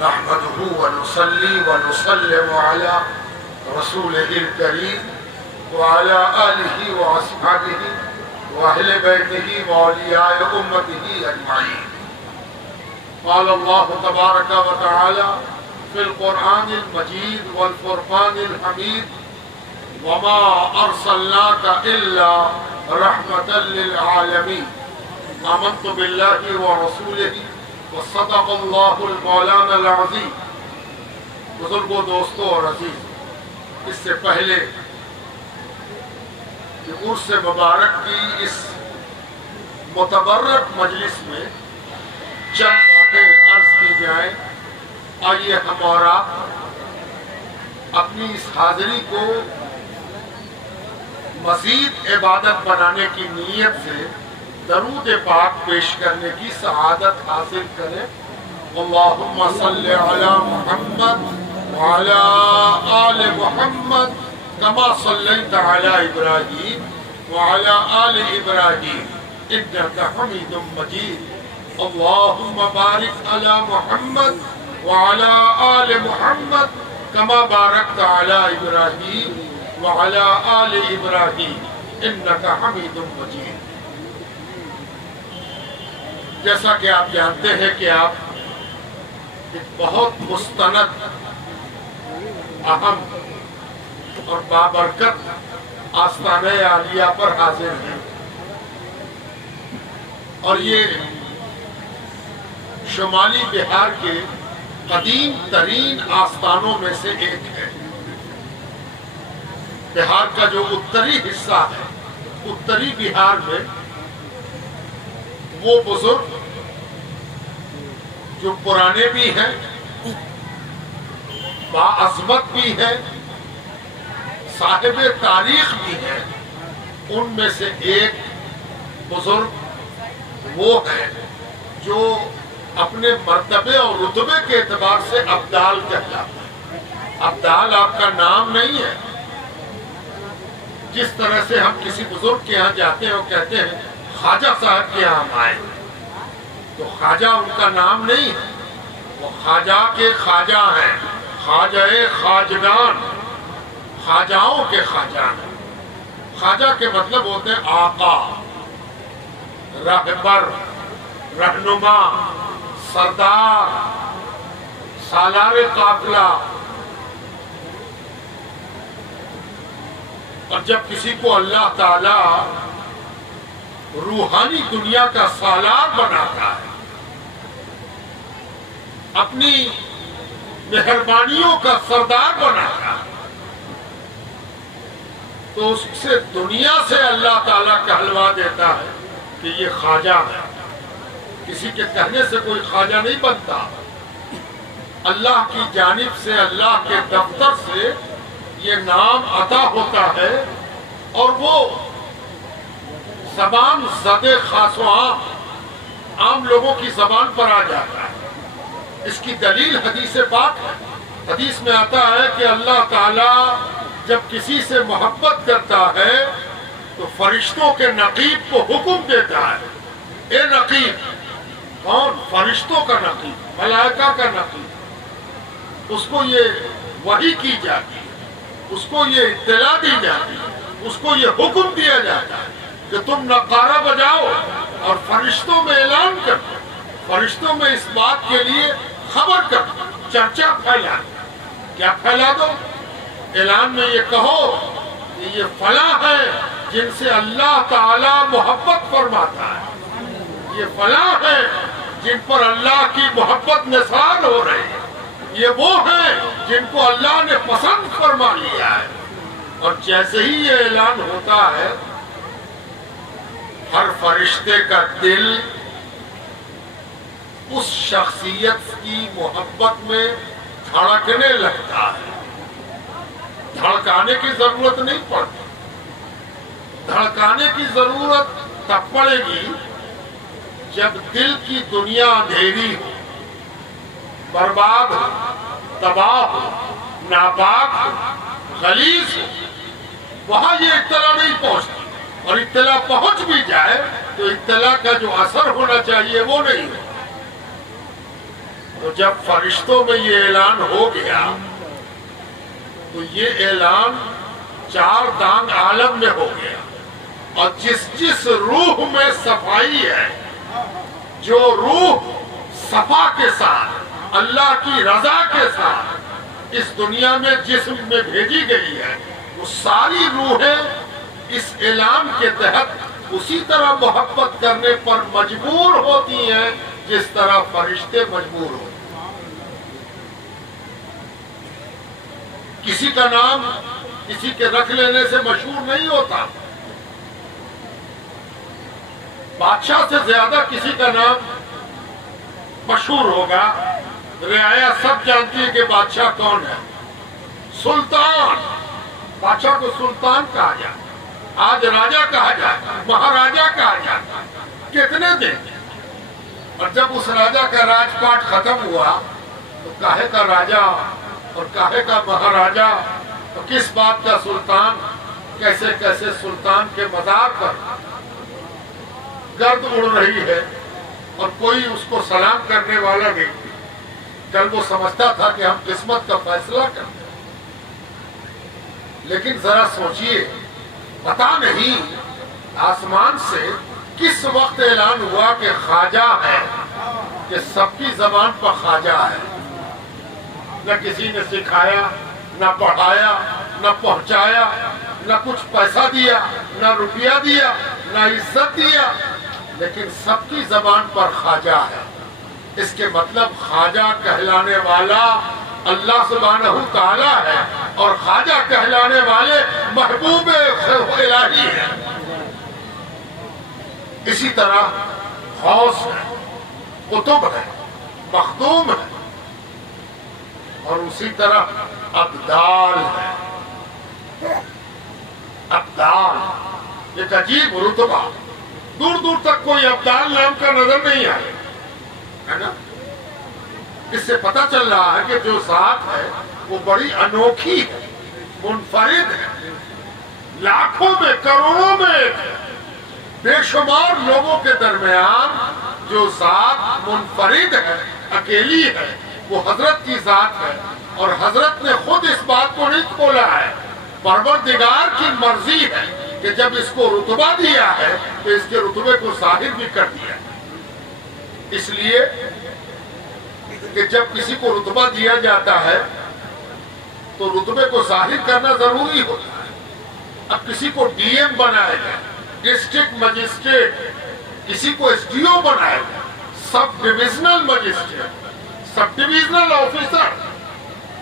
نحمده ونصلي ونسلم على رسوله الكريم وعلى آله وأصحابه وأهل بيته وأولياء أمته أجمعين. قال الله تبارك وتعالى في القرآن المجيد والفرقان الحميد: وما أرسلناك إلا رحمة للعالمين. آمنت بالله ورسوله وصدق اللہ المولانا العظیم. بزرگوں، دوستوں اور عزیز، اس سے پہلے کہ عرس مبارک کی اس متبرک مجلس میں چند باتیں عرض کی جائیں، آئیے ہم اور آپ اپنی اس حاضری کو مزید عبادت بنانے کی نیت سے درود پاک پیش کرنے کی سعادت حاصل کریں. اللہم صلی علی محمد وعلی آل محمد کما صلیت علی ابراہیم وعلی آل ابراہیم انک حمید مجید. اللہم بارک علی محمد وعلی آل محمد کما بارکت علی ابراہیم وعلی آل ابراہیم انک حمید مجید. جیسا کہ آپ جانتے ہیں کہ آپ ایک بہت مستند، اہم اور بابرکت آستانہ عالیہ پر حاضر ہیں، اور یہ شمالی بہار کے قدیم ترین آستانوں میں سے ایک ہے. بہار کا جو اتری حصہ ہے، اتری بہار میں وہ بزرگ جو پرانے بھی ہیں، باعظمت بھی ہیں، صاحب تاریخ بھی ہیں، ان میں سے ایک بزرگ وہ ہیں جو اپنے مرتبے اور رتبے کے اعتبار سے ابدال کہلاتے ہیں. ابدال آپ کا نام نہیں ہے. جس طرح سے ہم کسی بزرگ کے ہاں جاتے ہیں اور کہتے ہیں خواجہ صاحب کے ہاں ہم آئے، تو خواجہ ان کا نام نہیں ہے، وہ خواجہ کے خواجہ ہیں، خواجہ خواجگان، خواجاؤں کے خواجہ ہیں. خواجہ کے مطلب ہوتے ہیں آقا، رہبر، رہنما، سردار، سالار قافلہ. اور جب کسی کو اللہ تعالی روحانی دنیا کا سالار بناتا ہے، اپنی مہربانیوں کا سردار بناتا ہے، تو اس سے دنیا سے اللہ تعالیٰ کہلوا دیتا ہے کہ یہ خواجہ ہے. کسی کے کہنے سے کوئی خواجہ نہیں بنتا. اللہ کی جانب سے، اللہ کے دفتر سے یہ نام عطا ہوتا ہے، اور وہ زبان زد خاص و عام لوگوں کی زبان پر آ جاتا ہے. اس کی دلیل حدیث پاک ہے. حدیث میں آتا ہے کہ اللہ تعالیٰ جب کسی سے محبت کرتا ہے تو فرشتوں کے نقیب کو حکم دیتا ہے: اے نقیب. کون؟ فرشتوں کا نقیب، ملائکہ کا نقیب. اس کو یہ وحی کی جاتی ہے، اس کو یہ اطلاع دی جاتی ہے، اس کو یہ حکم دیا جاتا ہے کہ تم نقارہ بجاؤ اور فرشتوں میں اعلان کر دو، فرشتوں میں اس بات کے لیے خبر کر دو، چرچا پھیلا. کیا پھیلا دو؟ اعلان میں یہ کہو کہ یہ فلاں ہے جن سے اللہ تعالی محبت فرماتا ہے، یہ فلاں ہے جن پر اللہ کی محبت نثار ہو رہی ہے، یہ وہ ہیں جن کو اللہ نے پسند فرما لیا ہے. اور جیسے ہی یہ اعلان ہوتا ہے، ہر فرشتے کا دل اس شخصیت کی محبت میں دھڑکنے لگتا ہے. دھڑکانے کی ضرورت نہیں پڑتی. دھڑکانے کی ضرورت تب پڑے گی جب دل کی دنیا اندھیری ہو، برباد ہو، تباہ ہو، ناپاک ہو، غلیظ ہو. وہاں یہ اطلاع نہیں پہنچتی، اور اطلاع پہنچ بھی جائے تو اطلاع کا جو اثر ہونا چاہیے وہ نہیں ہے. تو جب فرشتوں میں یہ اعلان ہو گیا تو یہ اعلان چار دانگ عالم میں ہو گیا، اور جس جس روح میں صفائی ہے، جو روح صفا کے ساتھ اللہ کی رضا کے ساتھ اس دنیا میں جسم میں بھیجی گئی ہے، وہ ساری روحیں اس اعلان کے تحت اسی طرح محبت کرنے پر مجبور ہوتی ہیں جس طرح فرشتے مجبور ہوتے ہیں۔ کسی کا نام کسی کے رکھ لینے سے مشہور نہیں ہوتا، بادشاہ سے زیادہ کسی کا نام مشہور ہوگا، رعایا سب جانتی ہے کہ بادشاہ کون ہے۔ سلطان، بادشاہ کو سلطان کہا جاتا، آج راجا کہا جاتا، مہاراجا کہا جاتا، کتنے دن۔ اور جب اس راجا کا راج پاٹ ختم ہوا تو کاہے کا راجا اور کاہے کا مہاراجا اور کس بات کا سلطان، کیسے کیسے سلطان کے مزار پر گرد اڑ رہی ہے اور کوئی اس کو سلام کرنے والا نہیں۔ کل وہ سمجھتا تھا کہ ہم قسمت کا فیصلہ کریں، لیکن ذرا سوچئے، پتہ نہیں آسمان سے کس وقت اعلان ہوا کہ خواجہ ہے، کہ سب کی زبان پر خواجہ ہے۔ نہ کسی نے سکھایا، نہ پڑھایا، نہ پہنچایا، نہ کچھ پیسہ دیا، نہ روپیہ دیا، نہ عزت دیا، لیکن سب کی زبان پر خواجہ ہے۔ اس کے مطلب خواجہ کہلانے والا اللہ سبحانہ تعالیٰ ہے، اور خواجہ کہلانے والے محبوب الہی ہیں۔ اسی طرح غوث ہے، قطب ہے، مخدوم ہے، اور اسی طرح ابدال ہے۔ ابدال ایک عجیب رتبہ، دور دور تک کوئی ابدال نام کا نظر نہیں آئے، ہے نا؟ اس سے پتہ چل رہا ہے کہ جو ذات ہے وہ بڑی انوکھی ہے، منفرد ہے، لاکھوں میں کروڑوں میں ایک ہے۔ بے شمار لوگوں کے درمیان جو ذات منفرد ہے، اکیلی ہے، وہ حضرت کی ذات ہے، اور حضرت نے خود اس بات کو نہیں کھولا ہے، پروردگار کی مرضی ہے کہ جب اس کو رتبہ دیا ہے تو اس کے رتبے کو ظاہر بھی کر دیا ہے۔ اس لیے کہ جب کسی کو رتبہ دیا جاتا ہے تو رتبے کو ظاہر کرنا ضروری ہوتا ہے۔ اب کسی کو ڈی ایم بنایا جائے، ڈسٹرکٹ مجسٹریٹ، کسی کو ایس ڈی او بنایا جائے، sub divisional magistrate, sub divisional officer,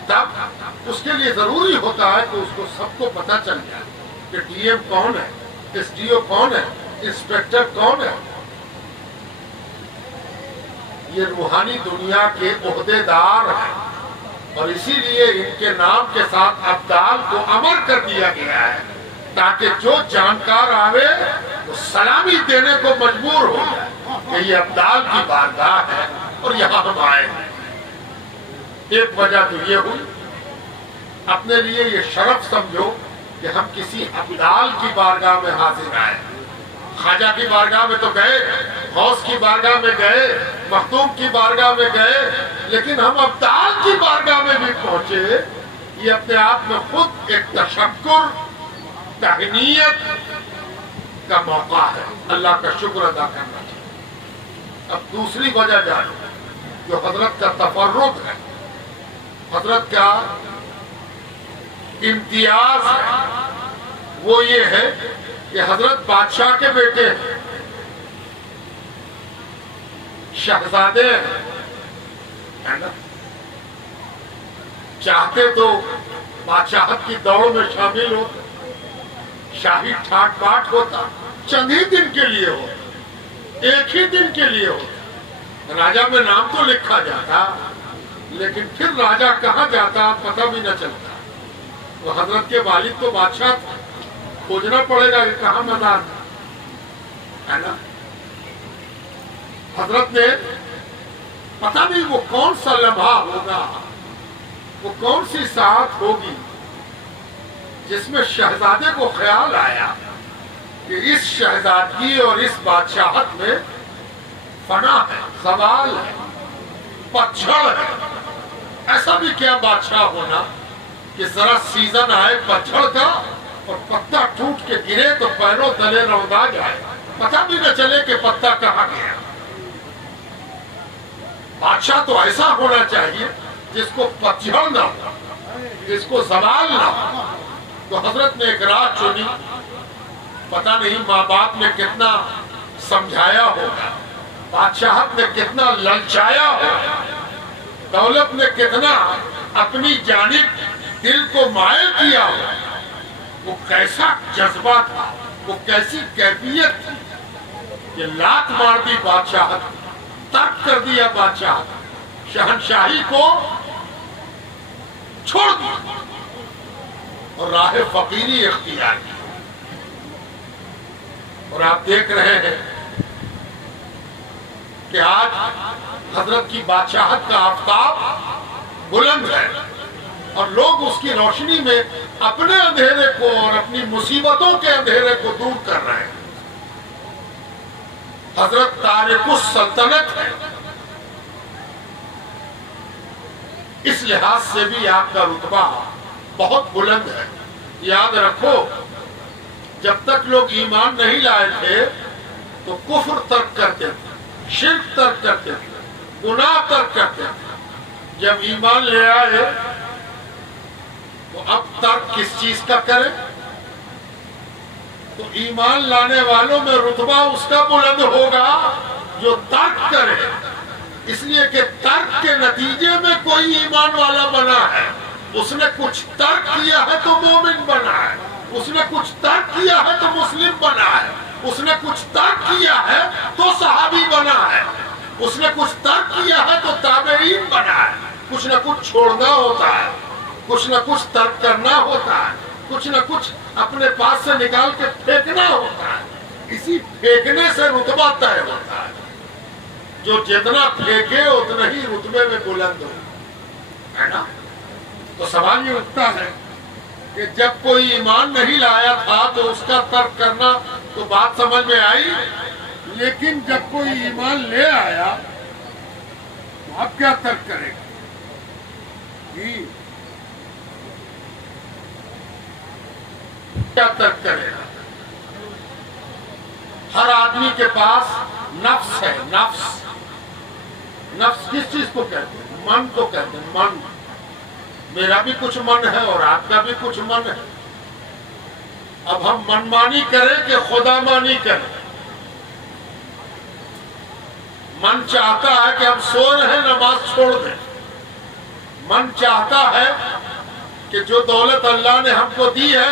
تب اس کے لیے ضروری ہوتا ہے کہ اس کو سب کو پتہ چل جائے کہ ڈی ایم کون ہے، ایس ڈی او کون ہے، انسپیکٹر کون ہے۔ یہ روحانی دنیا کے عہدے دار ہیں، اور اسی لیے ان کے نام کے ساتھ ابدال کو امر کر دیا گیا ہے، تاکہ جو جانکار آوے وہ سلامی دینے کو مجبور ہو جائے کہ یہ ابدال کی بارگاہ ہے اور یہاں ہم آئے ہیں۔ ایک وجہ تو یہ ہوئی، اپنے لیے یہ شرف سمجھو کہ ہم کسی ابدال کی بارگاہ میں حاضر آئے۔ خواجہ کی بارگاہ میں تو گئے، غوث کی بارگاہ میں گئے، مخدوم کی بارگاہ میں گئے، لیکن ہم ابدال کی بارگاہ میں بھی پہنچے۔ یہ اپنے آپ میں خود ایک تشکر، تہنیت کا موقع ہے، اللہ کا شکر ادا کرنا چاہیے۔ اب دوسری وجہ جانو جو حضرت کا تفرد ہے، حضرت کا امتیاز ہے، وہ یہ ہے کہ حضرت بادشاہ کے بیٹے ہیں، شہزادے ہیں نا؟ چاہتے تو بادشاہت کی دوڑ میں شامل ہوتے، شاہی ٹھاٹ باٹ ہوتا، چند ہی دن کے لیے ہوتا، ایک ہی دن کے لیے ہوتا، راجہ میں نام تو لکھا جاتا، لیکن پھر راجہ کہاں جاتا پتہ بھی نہ چلتا۔ وہ حضرت کے والد تو بادشاہ تھے، کھوجنا پڑے گا کہ کہاں مزار ہے نا؟ حضرت نے پتہ نہیں وہ کون سا لمحہ ہوگا، وہ کون سی ساعت ہوگی جس میں شہزادے کو خیال آیا کہ اس شہزادگی اور اس بادشاہت میں فنا ہے، زوال ہے، پتجھڑ ہے. ایسا بھی کیا بادشاہ ہونا کہ ذرا سیزن آئے پتجھڑ کا اور پتا ٹوٹ کے گرے تو پیروں تلے روندا جائے, پتہ بھی نہ چلے کہ پتا کہاں گیا. بادشاہ تو ایسا ہونا چاہیے جس کو پتجھڑ نہ ہو, جس کو زوال نہ ہو. تو حضرت نے ایک رات چنی, پتہ نہیں ماں باپ نے کتنا سمجھایا ہوگا, بادشاہت نے کتنا للچایا ہوگا, دولت نے کتنا اپنی جانب دل کو مائل کیا ہوگا. وہ کیسا جذبہ تھا, وہ کیسی کیفیت تھی کہ لات مار دی بادشاہت, ترک کر دیا بادشاہت, شہنشاہی کو چھوڑ دیا اور راہ فقیری اختیار کی. اور آپ دیکھ رہے ہیں کہ آج حضرت کی بادشاہت کا آفتاب بلند ہے اور لوگ اس کی روشنی میں اپنے اندھیرے کو اور اپنی مصیبتوں کے اندھیرے کو دور کر رہے ہیں. حضرت تارک السلطنت ہے, اس لحاظ سے بھی آپ کا رتبہ بہت بلند ہے. یاد رکھو, جب تک لوگ ایمان نہیں لائے تھے تو کفر ترک کرتے تھے, شرک ترک کرتے تھے, گناہ ترک کرتے تھے. جب ایمان لے آئے تو اب ترک کس چیز کا کریں؟ تو ایمان لانے والوں میں رتبہ اس کا بلند ہوگا جو ترک کرے, اس لیے کہ ترک کے نتیجے میں کوئی ایمان والا بنا ہے. اس نے کچھ ترک کیا ہے تو مومن بنا ہے, اس نے کچھ ترک کیا ہے تو مسلم بنا ہے, اس نے کچھ ترک کیا ہے تو صحابی بنا ہے, اس نے کچھ ترک کیا ہے تو تابعین بنا ہے. کچھ نہ کچھ چھوڑنا ہوتا ہے, کچھ نہ کچھ ترک کرنا ہوتا ہے, کچھ نہ کچھ اپنے پاس سے نکال کے پھینکنا ہوتا ہے. اسی پھینکنے سے رتبہ طے ہوتا ہے. جو جتنا پھینکے اتنا ہی رتبے میں بلند ہو, ہے نا. تو سوال یہ اٹھتا ہے کہ جب کوئی ایمان نہیں لایا تھا تو اس کا ترک کرنا تو بات سمجھ میں آئی, لیکن جب کوئی ایمان لے آیا تو اب کیا ترک کرے گا؟ کیا ترک کرے گا؟ ہر آدمی کے پاس نفس ہے. نفس, نفس کس چیز کو کہتے ہیں؟ من کو کہتے ہیں. من, میرا بھی کچھ من ہے اور آپ کا بھی کچھ من ہے. اب ہم من مانی کریں کہ خدا مانی کریں؟ من چاہتا ہے کہ ہم سو رہے نماز چھوڑ دیں. من چاہتا ہے کہ جو دولت اللہ نے ہم کو دی ہے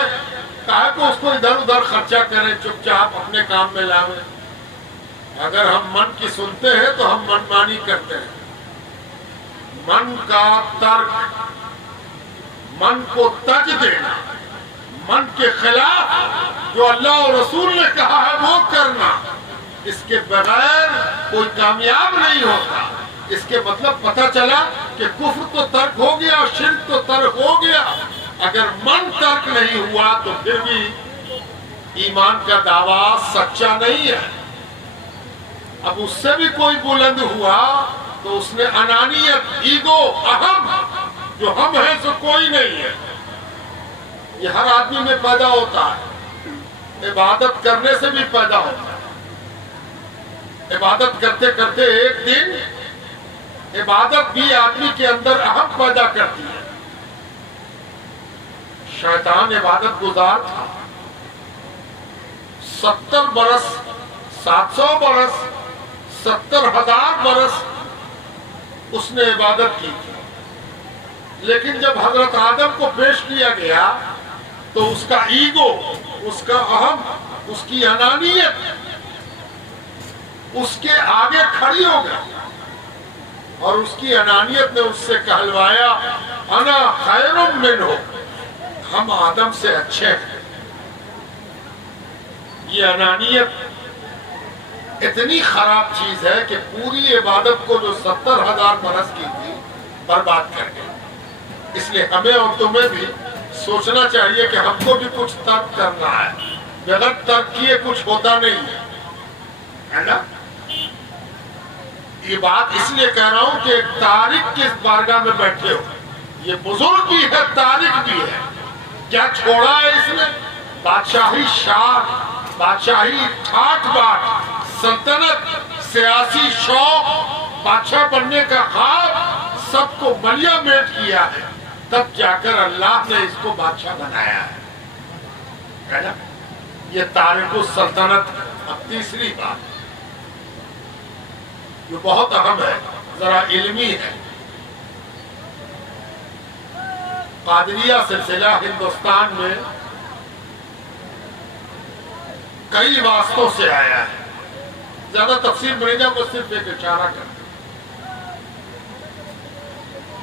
کہا کہ اس کو ادھر ادھر خرچہ کریں, چپ چاپ اپنے کام میں لاویں. اگر ہم من کی سنتے ہیں تو ہم من مانی کرتے ہیں. من کا ترک, من کو تج دینا, من کے خلاف جو اللہ اور رسول نے کہا ہے وہ کرنا, اس کے بغیر کوئی کامیاب نہیں ہوتا. اس کے مطلب پتہ چلا کہ کفر تو ترک ہو گیا, شرک تو ترک ہو گیا, اگر من ترک نہیں ہوا تو پھر بھی ایمان کا دعویٰ سچا نہیں ہے. اب اس سے بھی کوئی بلند ہوا تو اس نے انانیت, ایگو, اہم, جو ہم ہیں سو کوئی نہیں ہے, یہ ہر آدمی میں پیدا ہوتا ہے. عبادت کرنے سے بھی پیدا ہوتا ہے. عبادت کرتے کرتے ایک دن عبادت بھی آدمی کے اندر اہم پیدا کرتی ہے. شیطان عبادت گزار تھا. 70 برس, 700 برس, 70,000 برس اس نے عبادت کی تھی. لیکن جب حضرت آدم کو پیش کیا گیا تو اس کا ایگو, اس کا اہم, اس کی انانیت اس کے آگے کھڑی ہو گئی اور اس کی انانیت نے اس سے کہلوایا انا خیر منہ, ہم آدم سے اچھے ہیں. یہ انانیت اتنی خراب چیز ہے کہ پوری عبادت کو جو 70,000 برس کی تھی برباد کر گئی. اس لیے ہمیں اور تمہیں بھی سوچنا چاہیے کہ ہم کو بھی کچھ ترک کرنا ہے. بغیر ترک کیے کچھ ہوتا نہیں ہے نا. یہ بات اس لیے کہہ رہا ہوں کہ ایک تارک کس بارگاہ میں بیٹھے ہو، یہ بزرگ بھی ہے تارک بھی ہے. کیا چھوڑا ہے اس نے؟ بادشاہی شان، بادشاہی ٹھاٹ باٹ، سلطنت، سیاسی شوق، بادشاہ بننے کا خواب، سب کو ملیا میٹ کیا ہے. تب جا کر اللہ نے اس کو بادشاہ بنایا ہے. یہ تارک السلطنت. اب تیسری بات جو بہت اہم ہے، ذرا علمی ہے. قادریہ سلسلہ ہندوستان میں کئی واسطوں سے آیا ہے. زیادہ تفصیل میں نہیں جاؤں گا، صرف ایک اشارہ کریں.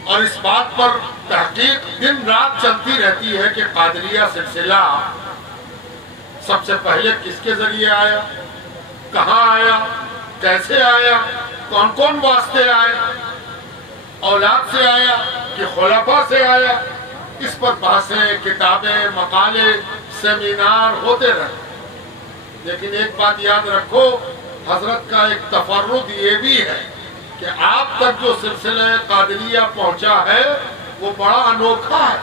اور اس بات پر تحقیق دن رات چلتی رہتی ہے کہ قادریہ سلسلہ سب سے پہلے کس کے ذریعے آیا، کہاں آیا، کیسے آیا، کون کون واسطے آئے، اولاد سے آیا کہ خلفاء سے آیا. اس پر بحثیں، کتابیں، مقالے، سیمینار ہوتے رہے. لیکن ایک بات یاد رکھو، حضرت کا ایک تفرد یہ بھی ہے کہ آپ تک جو سلسلہ قادریہ پہنچا ہے وہ بڑا انوکھا ہے،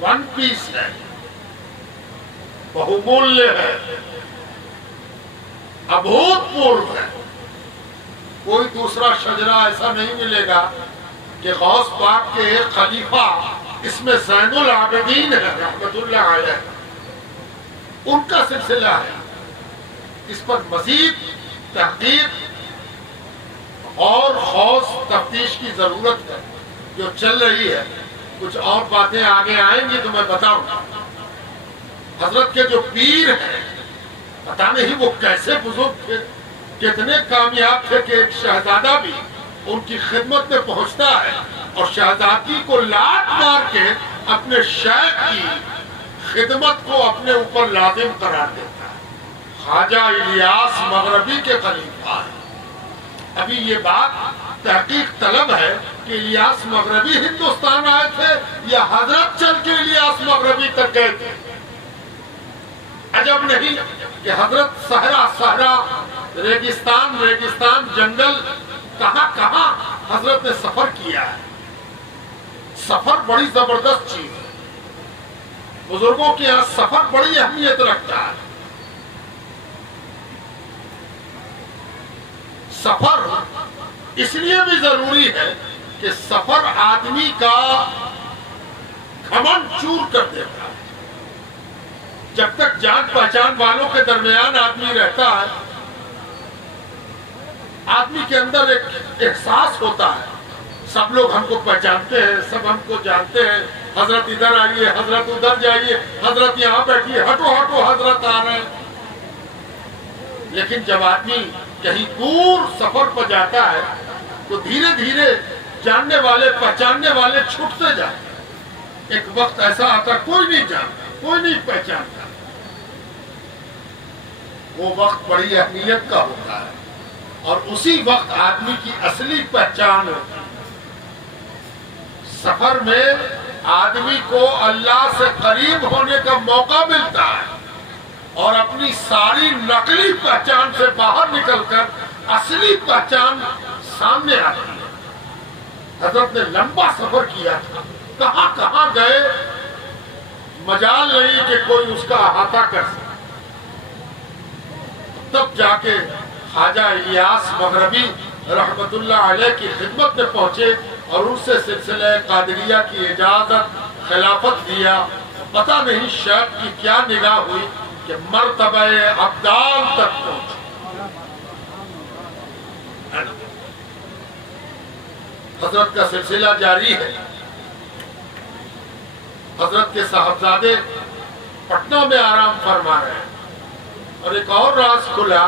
ون پیس ہے، بہومولیہ ہے، ابھوت پورو ہے. کوئی دوسرا شجرہ ایسا نہیں ملے گا کہ غوث پاک کے ایک خلیفہ اس میں زین العابدین ہے رحمت اللہ علیہ، ان کا سلسلہ ہے. اس پر مزید تحقیق اور خاص تفتیش کی ضرورت ہے جو چل رہی ہے. کچھ اور باتیں آگے آئیں گی تو میں بتاؤں گا. حضرت کے جو پیر ہیں، پتہ نہیں وہ کیسے بزرگ تھے، کتنے کامیاب تھے کہ ایک شہزادہ بھی ان کی خدمت میں پہنچتا ہے اور شہزادی کو لاٹ مار کے اپنے شیخ کی خدمت کو اپنے اوپر لازم قرار دیتا ہے. خواجہ الیاس مغربی کے خلیفہ ہیں. ابھی یہ بات تحقیق طلب ہے کہ الیاس مغربی ہندوستان آئے تھے یا حضرت چل کے الیاس مغربی تک گئے تھے. عجب نہیں کہ حضرت صحرا، ریگستان، جنگل، کہاں کہاں حضرت نے سفر کیا ہے. سفر بڑی زبردست چیز ہے. بزرگوں کے یہاں سفر بڑی اہمیت رکھتا ہے. سفر اس لیے بھی ضروری ہے کہ سفر آدمی کا گھمنڈ چور کر دیتا ہے. جب تک جان پہچان والوں کے درمیان آدمی رہتا ہے، آدمی کے اندر ایک احساس ہوتا ہے، سب لوگ ہم کو پہچانتے ہیں، سب ہم کو جانتے ہیں. حضرت ادھر آئیے، حضرت ادھر جائیے، حضرت یہاں بیٹھیے، ہٹو ہٹو حضرت آ رہے ہیں. لیکن جب آدمی کہیں دور سفر پر جاتا ہے تو دھیرے دھیرے جاننے والے، پہچاننے والے چھوٹتے جائیں. ایک وقت ایسا آتا کوئی نہیں جانتا، کوئی نہیں پہچانتا. وہ وقت بڑی اہمیت کا ہوتا ہے اور اسی وقت آدمی کی اصلی پہچان ہوتی ہے. سفر میں آدمی کو اللہ سے قریب ہونے کا موقع ملتا ہے اور اپنی ساری نقلی پہچان سے باہر نکل کر اصلی پہچان سامنے آتی ہے. حضرت نے لمبا سفر کیا تھا، کہاں کہاں گئے، مجال نہیں کہ کوئی اس کا احاطہ کر سکے. تب جا کے خواجہ الیاس مغربی رحمت اللہ علیہ کی خدمت میں پہنچے اور ان سے سلسلہ قادریہ کی اجازت، خلافت دیا. پتہ نہیں شیخ کی کیا نگاہ ہوئی کہ مرتبہ ابدال تک پہنچے. حضرت کا سلسلہ جاری ہے. حضرت کے صاحبزادے پٹنہ میں آرام فرما رہے ہیں. اور ایک اور راز کھلا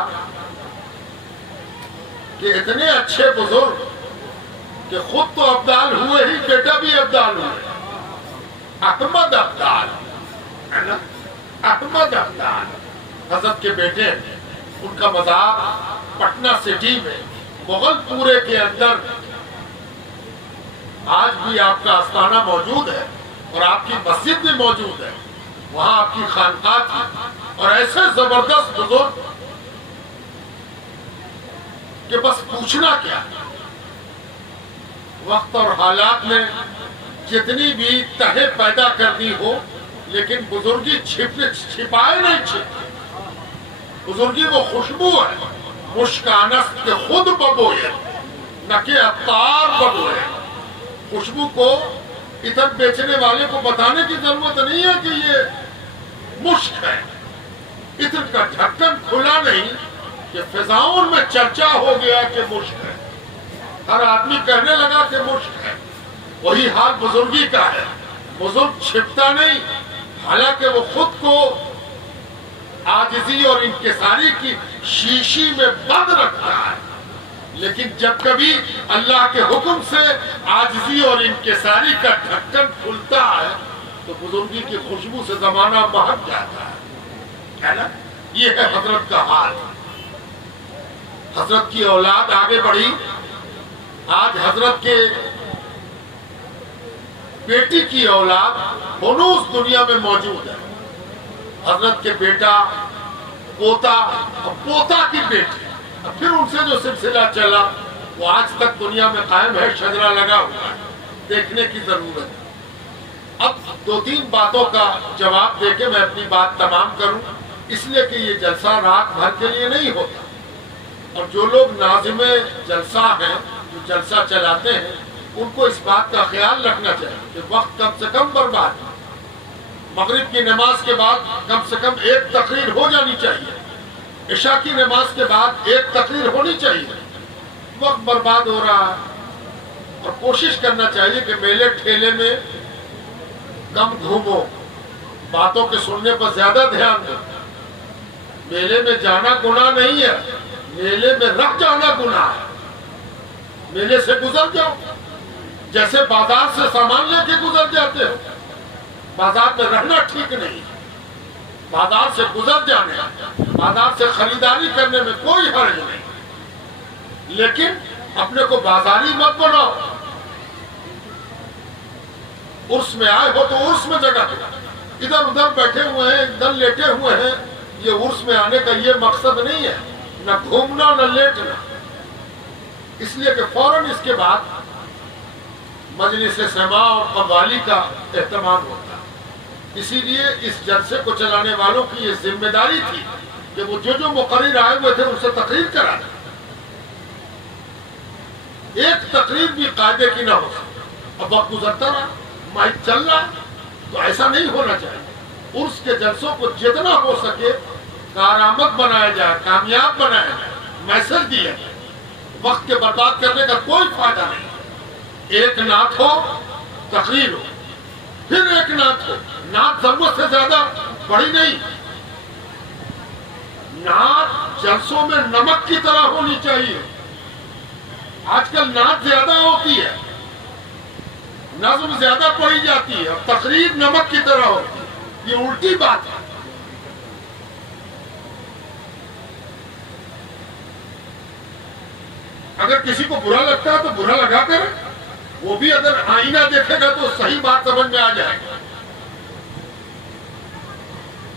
کہ اتنے اچھے بزرگ کہ خود تو ابدال ہوئے ہی، بیٹا بھی ابدال ہوئے. احمد ابدال، احمد ابدال حضرت کے بیٹے. ان کا مزار پٹنہ سٹی میں مغل پورے کے اندر آج بھی آپ کا آستانہ موجود ہے اور آپ کی مسجد بھی موجود ہے. وہاں آپ کی خانقاہ تھی. اور ایسے زبردست بزرگ کہ بس پوچھنا کیا ہے۔ وقت اور حالات نے جتنی بھی تہیں پیدا کر دی ہو، لیکن بزرگی چھپائے نہیں چھپتی۔ بزرگی وہ خوشبو ہے، مشک انس کے خود ببوئے نہ کہ عطار ببوئے۔ خوشبو کو عطر بیچنے والے کو بتانے کی ضرورت نہیں ہے کہ یہ مشک ہے۔ عطر کا ڈھکن کھلا نہیں کہ فضاؤں میں چرچا ہو گیا کہ مشک ہے، ہر آدمی کہنے لگا کہ مشک ہے۔ وہی حال بزرگی کا ہے، بزرگ چھپتا نہیں، حالانکہ وہ خود کو عاجزی اور انکساری کی شیشی میں بند رکھتا ہے، لیکن جب کبھی اللہ کے حکم سے عاجزی اور انکساری کا ڈھکن کھلتا ہے تو بزرگی کی خوشبو سے زمانہ مہک جاتا ہے نا؟ یہ ہے حضرت کا حال۔ حضرت کی اولاد آگے بڑھی، آج حضرت کے بیٹی کی اولاد ہنوز دنیا میں موجود ہے۔ حضرت کے بیٹا، پوتا اور پوتا کی بیٹی، پھر ان سے جو سلسلہ چلا وہ آج تک دنیا میں قائم ہے، شجرہ لگا ہوا ہے، دیکھنے کی ضرورت ہے۔ اب دو تین باتوں کا جواب دے کے میں اپنی بات تمام کروں، اس لیے کہ یہ جلسہ رات بھر کے لیے نہیں ہوتا، اور جو لوگ ناظم جلسہ ہیں، جو جلسہ چلاتے ہیں، ان کو اس بات کا خیال رکھنا چاہیے کہ وقت کم سے کم برباد ہے۔ مغرب کی نماز کے بعد کم سے کم ایک تقریر ہو جانی چاہیے، عشاء کی نماز کے بعد ایک تقریر ہونی چاہیے۔ وقت برباد ہو رہا ہے، اور کوشش کرنا چاہیے کہ میلے ٹھیلے میں کم گھومو، باتوں کے سننے پر زیادہ دھیان دو۔ میلے میں جانا گناہ نہیں ہے، میلے میں رہ جانا گناہ ہے۔ میلے سے گزر جاؤ، جیسے بازار سے سامان لے کے گزر جاتے ہو۔ بازار میں رہنا ٹھیک نہیں، بازار سے گزر جانے، بازار سے خریداری کرنے میں کوئی حرج نہیں، لیکن اپنے کو بازاری مت بناؤ۔ عرس میں آئے ہو تو عرس میں جگہ دو، ادھر ادھر بیٹھے ہوئے ہیں، ادھر لیٹے ہوئے ہیں، یہ عرس میں آنے کا یہ مقصد نہیں ہے، نہ گھومنا نہ لیٹنا۔ اس لیے کہ فوراً اس کے بعد مجلس سماع اور قوالی کا اہتمام ہوتا ہے۔ اسی لیے اس جلسے کو چلانے والوں کی یہ ذمہ داری تھی کہ وہ جو مقرر آئے ہوئے تھے ان سے تقریر کرا دیں۔ ایک تقریر بھی قاعدے کی نہ ہو سکتی۔ اب وقت گزرتا رہا، مائک چل رہا، تو ایسا نہیں ہونا چاہیے۔ عرس کے جلسوں کو جتنا ہو سکے کارآمد بنایا جائے، کامیاب بنایا جائے، میسج دیا جائے۔ وقت کے برباد کرنے کا کوئی فائدہ نہیں۔ ایک نعت ہو، تقریر ہو، پھر ایک نعت ہو۔ نعت ضرورت سے زیادہ بڑی نہیں، نعت جلسوں میں نمک کی طرح ہونی چاہیے۔ آج کل نعت زیادہ ہوتی ہے، نظم زیادہ پڑھی جاتی ہے، اور تقریر نمک کی طرح ہوتی ہے۔ یہ الٹی بات ہے۔ اگر کسی کو برا لگتا ہے تو برا لگا کر، وہ بھی اگر آئینہ دیکھے گا تو صحیح بات سمجھ میں آ جائے گا۔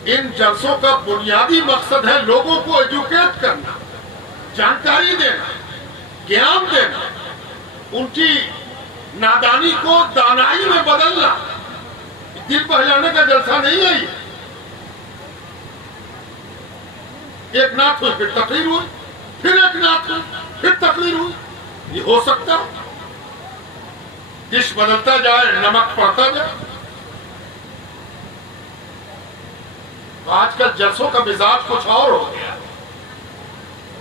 ان جلسوں کا بنیادی مقصد ہے لوگوں کو ایجوکیٹ کرنا، جانکاری دینا، گیان دینا، ان کی نادانی کو دانائی میں بدلنا۔ دل بہلانے کا جلسہ نہیں ہے یہ۔ ایک نعت ہوئی، پھر تقریر ہوئی، پھر ایک نعت ہوئی، پھر تقریر ہوئی۔ یہ ہو سکتا؟ ڈش بدلتا جائے، نمک پڑتا جائے۔ آج کل جلسوں کا مزاج کچھ اور ہو گیا۔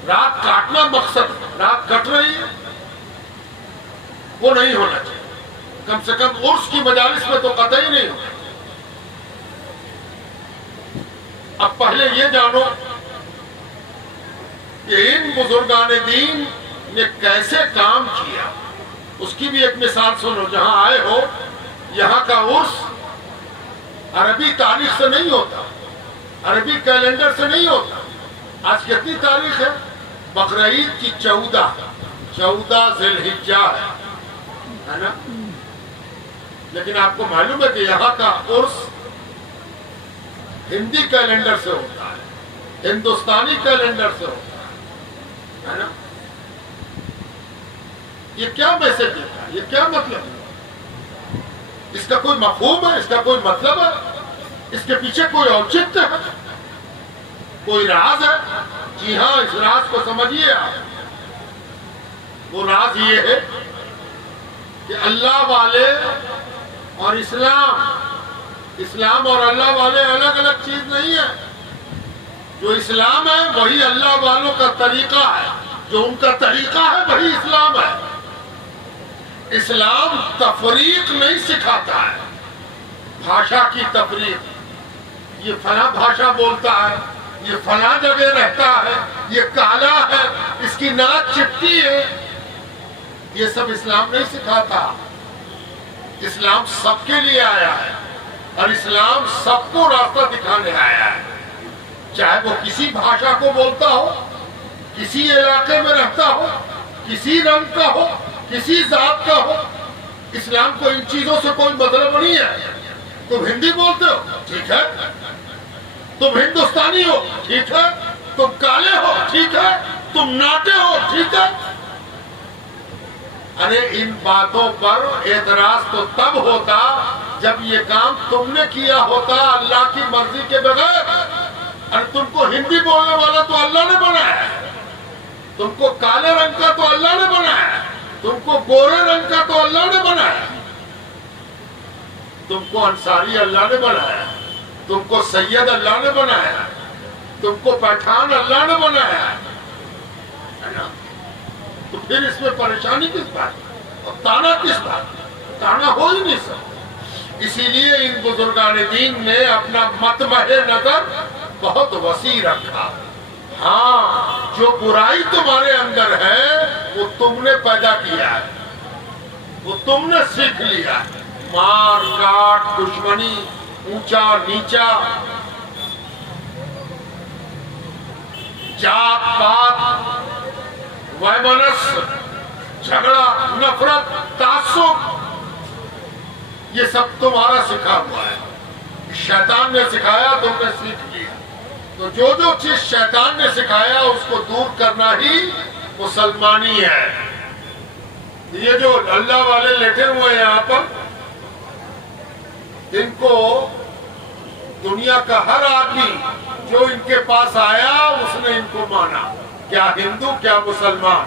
رات کاٹنا مقصد ہے، رات کٹ رہی ہے، وہ نہیں ہونا چاہیے۔ کم سے کم عرس کی مجالس میں تو قطعی نہیں ہونا۔ اب پہلے یہ جانو کہ ان بزرگان دین نے کیسے کام کیا، اس کی بھی ایک مثال سنو۔ جہاں آئے ہو، یہاں کا عرس عربی تاریخ سے نہیں ہوتا، عربی کیلنڈر سے نہیں ہوتا۔ آج کتنی تاریخ ہے؟ بقرعید کی 14 ذی الحجہ ہے نا؟ لیکن آپ کو معلوم ہے کہ یہاں کا عرس ہندی کیلنڈر سے ہوتا ہے، ہندوستانی کیلنڈر سے ہوتا ہے نا؟ یہ کیا میسج دیتا ہے؟ یہ کیا مطلب ہے؟ اس کا کوئی مفہوم ہے؟ اس کا کوئی مطلب ہے؟ اس کے پیچھے کوئی اوچتیہ ہے؟ کوئی راز ہے؟ جی ہاں، اس راز کو سمجھیے آپ۔ وہ راز یہ ہے کہ اللہ والے اور اسلام اور اللہ والے الگ الگ چیز نہیں ہے۔ جو اسلام ہے وہی اللہ والوں کا طریقہ ہے، جو ان کا طریقہ ہے وہی اسلام ہے۔ اسلام تفریق نہیں سکھاتا ہے، بھاشا کی تفریق، یہ فلاں بھاشا بولتا ہے، یہ فلاں جگہ رہتا ہے، یہ کالا ہے، اس کی ناک چپٹی ہے، یہ سب اسلام نہیں سکھاتا۔ اسلام سب کے لیے آیا ہے اور اسلام سب کو راستہ دکھانے آیا ہے، چاہے وہ کسی بھاشا کو بولتا ہو، کسی علاقے میں رہتا ہو، کسی رنگ کا ہو، کسی ذات کا ہو۔ اسلام کو ان چیزوں سے کوئی مطلب نہیں ہے۔ تم ہندی بولتے ہو، ٹھیک ہے، تم ہندوستانی ہو، ٹھیک ہے، تم کالے ہو، ٹھیک ہے، تم ناٹے ہو، ٹھیک ہے۔ ارے ان باتوں پر اعتراض تو تب ہوتا جب یہ کام تم نے کیا ہوتا اللہ کی مرضی کے بغیر۔ ارے تم کو ہندی بولنے والا تو اللہ نے بنایا ہے، تم کو کالے رنگ کا تو اللہ نے بنایا ہے، تم کو گورے رنگ کا تو اللہ نے بنایا، تم کو انصاری اللہ نے بنایا، تم کو سید اللہ نے بنایا، تم کو پٹھان اللہ نے بنایا ہے نا؟ تو پھر اس میں پریشانی کس بات اور تانا کس بات؟ تانا ہو ہی نہیں سکتا۔ اسی لیے ان بزرگان دین نے اپنا مطمع نظر بہت وسیع رکھا۔ ہاں، جو برائی تمہارے اندر ہے وہ تم نے پیدا کیا ہے، وہ تم نے سیکھ لیا ہے۔ مار کاٹ، دشمنی، اونچا نیچا، جات پات، ویمنس، جھگڑا، نفرت، تعصب، یہ سب تمہارا سکھا ہوا ہے۔ شیطان نے سکھایا، تم نے سیکھ لیا۔ تو جو چیز شیطان نے سکھایا اس کو دور کرنا ہی مسلمانی ہے۔ یہ جو اللہ والے لیٹے ہوئے ہیں یہاں پر، ان کو دنیا کا ہر آدمی جو ان کے پاس آیا اس نے ان کو مانا، کیا ہندو، کیا مسلمان،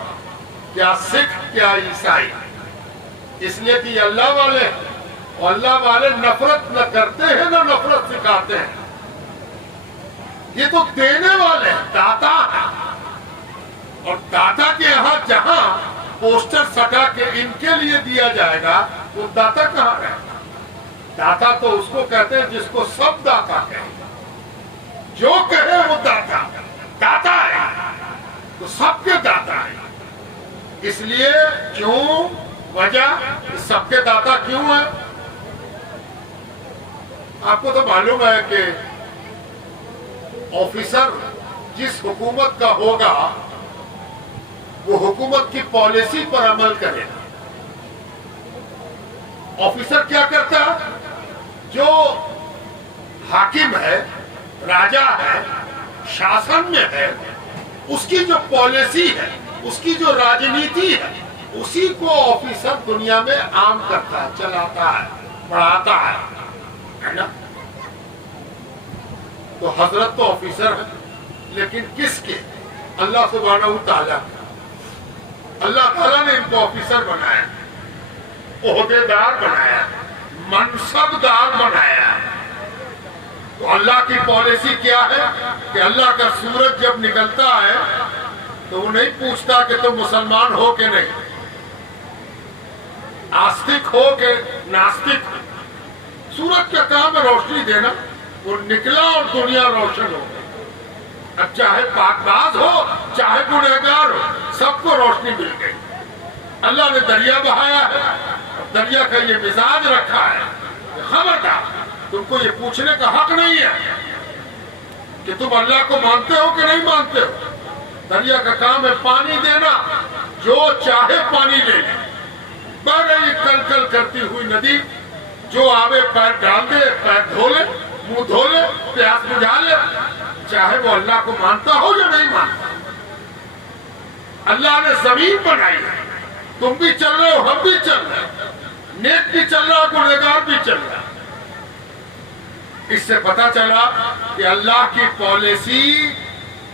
کیا سکھ، کیا عیسائی، اس لیے کہ یہ اللہ والے ہیں، اور اللہ والے نفرت نہ کرتے ہیں نہ نفرت سکھاتے ہیں۔ یہ تو دینے والے ہیں، داتا ہیں، اور داتا کے یہاں جہاں پوسٹر سٹا کے ان کے لیے دیا جائے گا وہ داتا کہاں ہے؟ داتا تو اس کو کہتے ہیں جس کو سب داتا کہیں، جو کہے وہ داتا داتا ہے، تو سب کے داتا ہے۔ اس لیے کیوں وجہ سب کے داتا کیوں ہے؟ آپ کو تو معلوم ہے کہ آفیسر جس حکومت کا ہوگا وہ حکومت کی پالیسی پر عمل کرے گا۔ آفیسر کیا کرتا ہے؟ جو حاکم ہے، راجا ہے، شاسن میں ہے، اس کی جو پالیسی ہے، اس کی جو راجنیتی ہے، اسی کو آفیسر دنیا میں عام کرتا ہے، چلاتا ہے، بڑھاتا ہے نا؟ تو حضرت تو آفیسر ہے، لیکن کس کے؟ اللہ سبحانہ وتعالیٰ۔ اللہ تعالیٰ نے ان کو آفیسر بنایا، عہدے دار بنایا، منصب دار بنایا۔ تو اللہ کی پالیسی کیا ہے کہ اللہ کا سورج جب نکلتا ہے تو وہ نہیں پوچھتا کہ تم مسلمان ہو کہ نہیں، آستک ہو کہ ناستک ہو۔ سورج کا کام ہے روشنی دینا، وہ نکلا اور دنیا روشن ہو گئی۔ اب چاہے پاک باز ہو چاہے گنہگار ہو، سب کو روشنی مل گئی۔ اللہ نے دریا بہایا ہے، دریا کا یہ مزاج رکھا ہے، خبردار تم کو یہ پوچھنے کا حق نہیں ہے کہ تم اللہ کو مانتے ہو کہ نہیں مانتے ہو۔ دریا کا کام ہے پانی دینا، جو چاہے پانی لے لے۔ بڑھ رہی کل کل کرتی ہوئی ندی، جو آوے پیر ڈال دے، پیر دھو لے، منہ دھو لے، پیاس بجھا لے، چاہے وہ اللہ کو مانتا ہو یا نہیں مانتا۔ اللہ نے زمین بنائی ہے، تم بھی چل رہے ہو، ہم بھی چل رہے ہیں، نیک بھی چل رہا، گنہگار بھی چل رہا۔ اس سے پتا چلا کہ اللہ کی پالیسی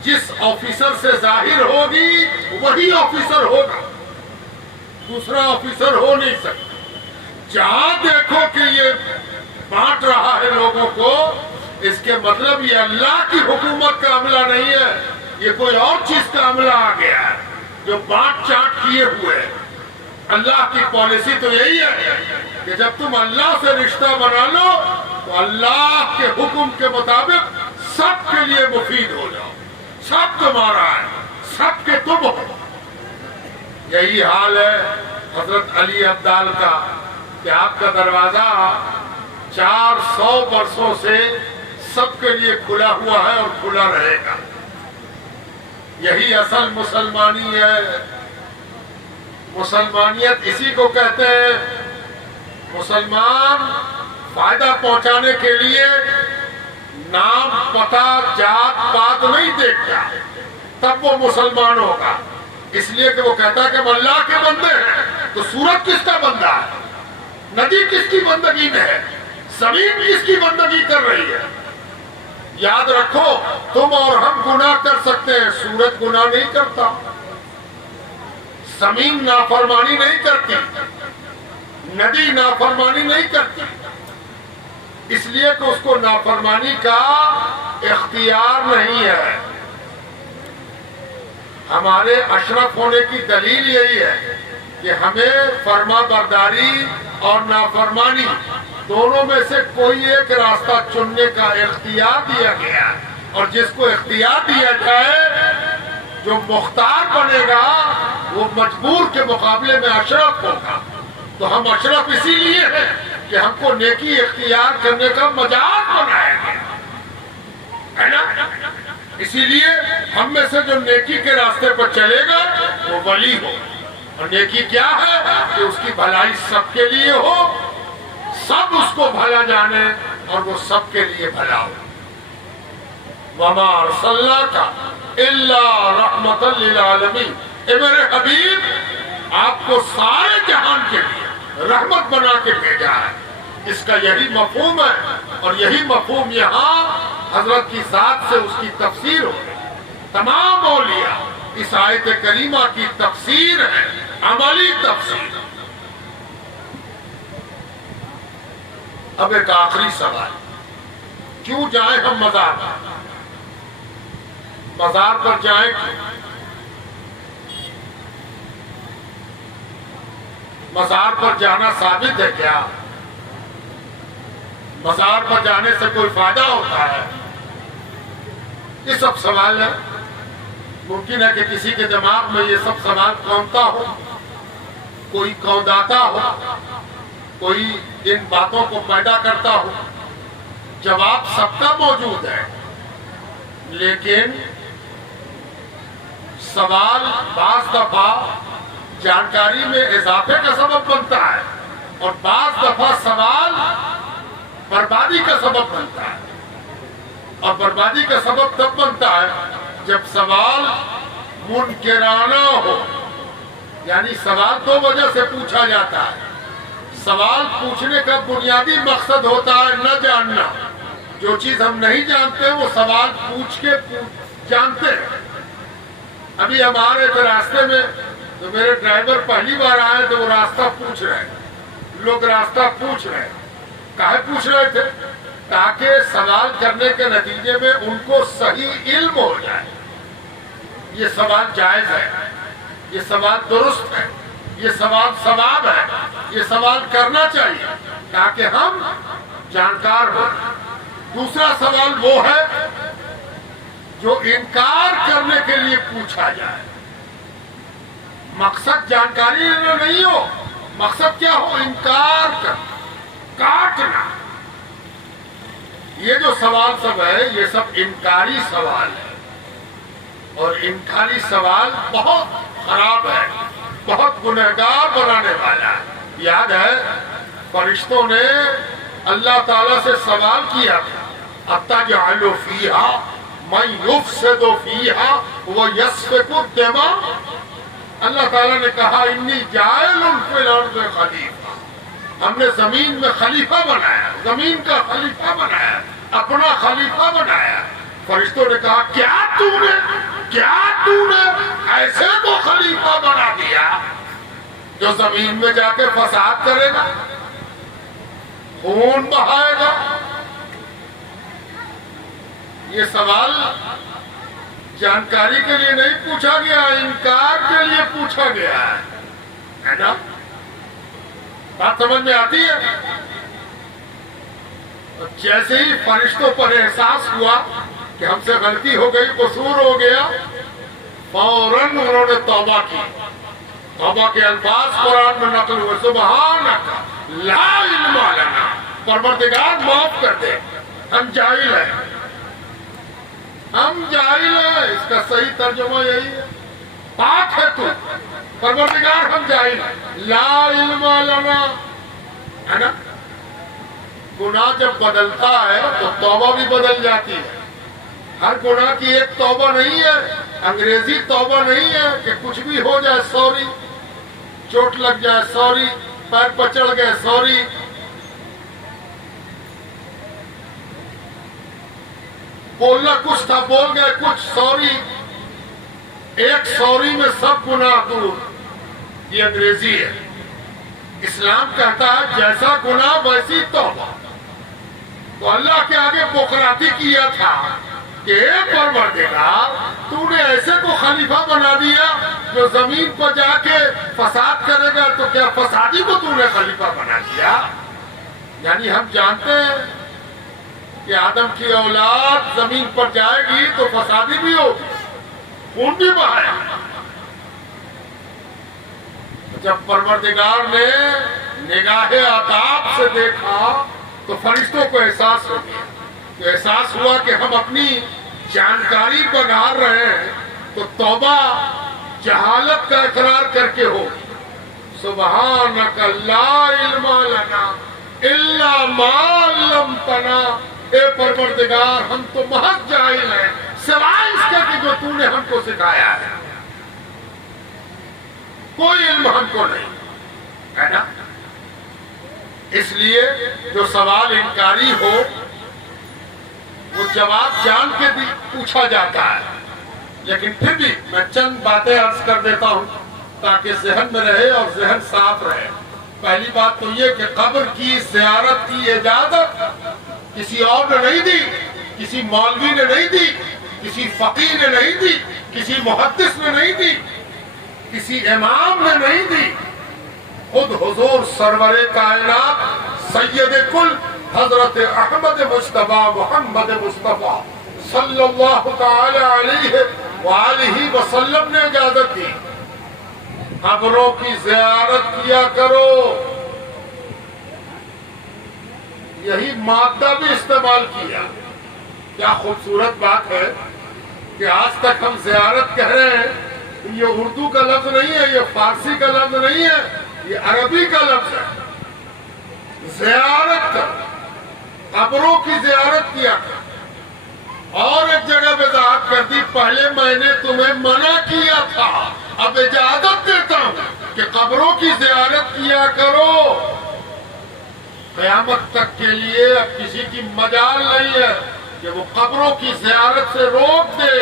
جس آفیسر سے ظاہر ہوگی وہی آفیسر ہوگا، دوسرا آفیسر ہو نہیں سکتا۔ جہاں دیکھو کہ یہ بانٹ رہا ہے لوگوں کو، اس کے مطلب یہ اللہ کی حکومت کا عملہ نہیں ہے، یہ کوئی اور چیز کا عملہ آ گیا ہے جو بانٹ چاٹ کیے ہوئے ہے۔ اللہ کی پالیسی تو یہی ہے کہ جب تم اللہ سے رشتہ بنا لو تو اللہ کے حکم کے مطابق سب کے لیے مفید ہو جاؤ، سب تمہارا ہے، سب کے تم ہو۔ یہی حال ہے حضرت علی ابدال کا کہ آپ کا دروازہ 400 برسوں سے سب کے لیے کھلا ہوا ہے اور کھلا رہے گا۔ یہی اصل مسلمانی ہے۔ مسلمانیت اسی کو کہتے ہیں، مسلمان فائدہ پہنچانے کے لیے نام پتہ جات پات نہیں دیکھتا، تب وہ مسلمان ہوگا۔ اس لیے کہ وہ کہتا ہے کہ ہم اللہ کے بندے ہیں، تو سورج کس کا بندہ ہے؟ ندی کس کی بندگی میں ہے؟ زمین کس کی بندگی کر رہی ہے؟ یاد رکھو، تم اور ہم گناہ کر سکتے ہیں، سورج گناہ نہیں کرتا، زمین نافرمانی نہیں کرتی، ندی نافرمانی نہیں کرتی، اس لیے کہ اس کو نافرمانی کا اختیار نہیں ہے۔ ہمارے اشرف ہونے کی دلیل یہی ہے کہ ہمیں فرما برداری اور نافرمانی دونوں میں سے کوئی ایک راستہ چننے کا اختیار دیا گیا ہے، اور جس کو اختیار دیا جائے جو مختار بنے گا وہ مجبور کے مقابلے میں اشرف ہوگا۔ تو ہم اشرف اسی لیے ہیں کہ ہم کو نیکی اختیار کرنے کا مجال بنایا گیا ہے نا۔ اسی لیے ہم میں سے جو نیکی کے راستے پر چلے گا وہ ولی ہو، اور نیکی کیا ہے کہ اس کی بھلائی سب کے لیے ہو، سب اس کو بھلا جانے اور وہ سب کے لیے بھلا ہو۔ وَمَا أَرْسَلْنَاكَ إِلَّا رَحْمَةً لِلْعَالَمِينَ، اے میرے حبیب آپ کو سارے جہان کے لیے رحمت بنا کے بھیجا ہے۔ اس کا یہی مفہوم ہے، اور یہی مفہوم یہاں حضرت کی ذات سے اس کی تفسیر ہو گئی۔ تمام اولیاء اس آیت کریمہ کی تفسیر ہے، عملی تفسیر۔ اب ایک آخری سوال، کیوں جائیں ہم مزار پر؟ مزار پر جائیں کیوں؟ مزار پر جانا ثابت ہے کیا؟ مزار پر جانے سے کوئی فائدہ ہوتا ہے؟ یہ سب سوال ہے۔ ممکن ہے کہ کسی کے دماغ میں یہ سب سوال قومتا ہو، کوئی قونداتا ہو، کوئی ان باتوں کو پیدا کرتا ہو۔ جواب سب کا موجود ہے، لیکن سوال بعض دفعہ جانکاری میں اضافے کا سبب بنتا ہے، اور بعض دفعہ سوال بربادی کا سبب بنتا ہے۔ اور بربادی کا سبب تب بنتا ہے جب سوال منکرانہ ہو، یعنی سوال دو وجہ سے پوچھا جاتا ہے۔ سوال پوچھنے کا بنیادی مقصد ہوتا ہے نہ جاننا، جو چیز ہم نہیں جانتے وہ سوال پوچھ کے جانتے ہیں۔ ابھی ہم آ رہے تھے راستے میں تو میرے ڈرائیور پہلی بار آئے تو وہ راستہ پوچھ رہے، لوگ راستہ پوچھ رہے۔ کاہے پوچھ رہے تھے؟ تاکہ سوال کرنے کے نتیجے میں ان کو صحیح علم ہو جائے۔ یہ سوال جائز ہے، یہ سوال درست ہے، یہ سوال ثواب ہے، یہ سوال کرنا چاہیے تاکہ ہم جانکار ہو۔ دوسرا سوال وہ ہے جو انکار کرنے کے لیے پوچھا جائے۔ مقصد جانکاری نہیں ہو، مقصد کیا ہو؟ انکار کرنا، کاٹنا۔ یہ جو سوال سب ہے یہ سب انکاری سوال ہے، اور انکاری سوال بہت خراب ہے، بہت گنہگار بنانے والا ہے۔ یاد ہے فرشتوں نے اللہ تعالیٰ سے سوال کیا تھا، أَتَجْعَلُ فِيهَا مَن يُفْسِدُ فِيهَا وَيَسْفِكُ الدِّمَاءَ، اللہ تعالیٰ نے کہا انی جاعل فی الارض خلیفہ، ہم نے زمین میں خلیفہ بنایا، زمین کا خلیفہ بنایا، اپنا خلیفہ بنایا۔ فرشتوں نے کہا کیا تو نے ایسے کو خلیفہ بنا دیا جو زمین میں جا کے فساد کرے گا، خون بہائے گا؟ یہ سوال جانکاری کے لیے نہیں پوچھا گیا، انکار کے لیے پوچھا گیا ہے نا؟ بات سمجھ میں آتی ہے؟ جیسے ہی فرشتوں پر احساس ہوا کہ ہم سے غلطی ہو گئی، قصور ہو گیا، فوراً انہوں نے توبہ کی۔ توبہ کے الفاظ قرآن میں نقل ہوئے، سبحانک لا علم لنا، پروردگار معاف کر دے، ہم جاہل ہیں، ہم جاہل ہیں۔ اس کا صحیح ترجمہ یہی ہے، پاک ہے تو پروردگار، ہم جاہل ہیں، لا علم لنا، ہے نا؟ گناہ جب بدلتا ہے تو توبہ بھی بدل جاتی ہے۔ ہر گناہ کی ایک توبہ نہیں ہے، انگریزی توبہ نہیں ہے کہ کچھ بھی ہو جائے سوری، چوٹ لگ جائے سوری، پیر پر چڑھ گئے سوری۔ بولنا کچھ تھا، بول گئے کچھ، سوری، ایک سوری میں سب گناہ دور۔ یہ انگریزی ہے۔ اسلام کہتا ہے جیسا گناہ ویسی توبہ۔ تو اللہ کے آگے بخراتی کیا تھا کہ اے پروردگار، تو نے ایسے کو خلیفہ بنا دیا جو زمین پر جا کے فساد کرے گا، تو کیا فسادی کو تو نے خلیفہ بنا دیا؟ یعنی ہم جانتے ہیں کہ آدم کی اولاد زمین پر جائے گی تو فسادی بھی ہوگی، خون بھی بہائے۔ جب پروردگار نے نگاہ عطاب سے دیکھا تو فرشتوں کو احساس ہو گیا، تو احساس ہوا کہ ہم اپنی جانکاری بگاڑ رہے ہیں، تو توبہ جہالت کا اقرار کر کے ہو۔ سبحانک لا علم لنا الا ما علمتنا، اے پروردگار ہم تو محض جاہل ہیں سوائے اس کے کہ جو تو نے ہم کو سکھایا ہے، کوئی علم ہم کو نہیں، ہے نا؟ اس لیے جو سوال انکاری ہو وہ جواب جان کے بھی پوچھا جاتا ہے، لیکن پھر بھی میں چند باتیں عرض کر دیتا ہوں تاکہ ذہن میں رہے اور ذہن صاف رہے۔ پہلی بات تو یہ کہ قبر کی زیارت کی اجازت کسی اور نے نہیں دی، کسی مولوی نے نہیں دی، کسی فقیہ نے نہیں دی، کسی محدث نے نہیں دی، کسی امام نے نہیں دی، خود حضور سرور کائنات سید کل حضرت احمد مصطفیٰ محمد مصطفیٰ صلی اللہ تعالی علیہ وآلہ وسلم نے اجازت دی۔ قبروں کی زیارت کیا کرو، یہی مادہ بھی استعمال کیا۔ کیا خوبصورت بات ہے کہ آج تک ہم زیارت کہہ رہے ہیں، یہ اردو کا لفظ نہیں ہے، یہ فارسی کا لفظ نہیں ہے، یہ عربی کا لفظ ہے۔ زیارت کر، قبروں کی زیارت کیا کر۔ اور ایک جگہ وضاحت کر دی، پہلے میں نے تمہیں منع کیا تھا، اب اجازت دیتا ہوں کہ قبروں کی زیارت کیا کرو۔ قیامت تک کے لیے اب کسی کی مجال نہیں ہے کہ وہ قبروں کی زیارت سے روک دے،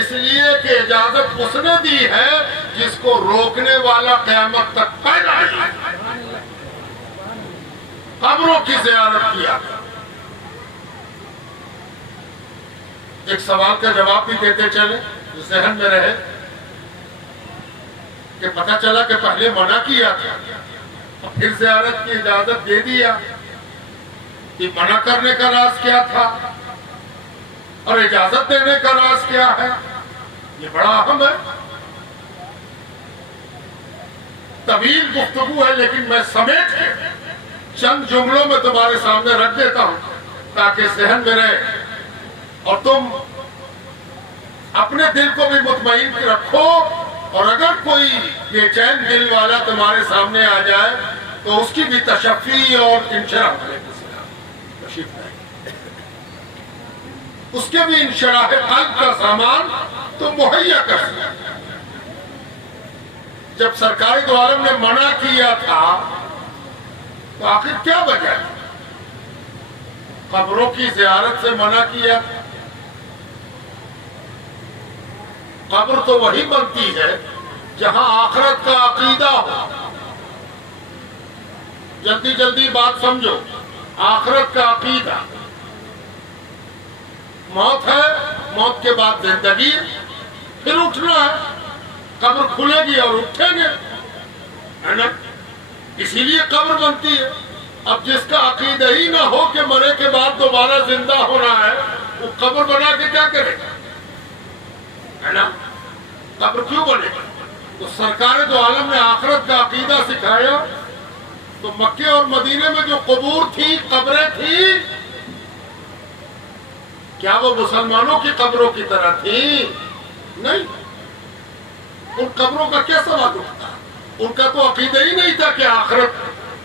اس لیے کہ اجازت اس نے دی ہے جس کو روکنے والا قیامت تک پیدا ہی۔ قبروں کی زیارت کیا۔ ایک سوال کا جواب بھی دیتے چلے جو ذہن میں رہے کہ پتہ چلا کہ پہلے منع کیا تھا، پھر زیارت کی اجازت دے دیا، کہ منع کرنے کا راز کیا تھا اور اجازت دینے کا راز کیا ہے؟ یہ بڑا اہم ہے۔ طویل گفتگو ہے لیکن میں سمیٹ کے چند جملوں میں تمہارے سامنے رکھ دیتا ہوں تاکہ ذہن میں رہے اور تم اپنے دل کو بھی مطمئن رکھو، اور اگر کوئی بے چین دل والا تمہارے سامنے آ جائے تو اس کی بھی تشفی اور انشراح اس کے بھی انشراح قلب کا سامان تو مہیا کر سکتے۔ جب سرکار دو عالم نے منع کیا تھا تو آخر کیا وجہ ہے؟ قبروں کی زیارت سے منع کیا. قبر تو وہی بنتی ہے جہاں آخرت کا عقیدہ ہو. جلدی جلدی بات سمجھو. آخرت کا عقیدہ. موت ہے، موت کے بعد زندگی، پھر اٹھنا ہے. قبر کھلے گی اور اٹھیں گے، ہے نا؟ اسی لیے قبر بنتی ہے. اب جس کا عقیدہ ہی نہ ہو کہ مرے کے بعد دوبارہ زندہ ہونا ہے، وہ قبر بنا کے کیا کرے گا؟ ہے نا؟ قبر کیوں بنے گا؟ تو سرکار دو عالم نے آخرت کا عقیدہ سکھایا. تو مکے اور مدینے میں جو قبور تھی، قبریں تھی، کیا وہ مسلمانوں کی قبروں کی طرح تھی؟ نہیں. ان قبروں کا کیا سوال اٹھتا؟ ان کا تو عقیدہ ہی نہیں تھا کہ آخرت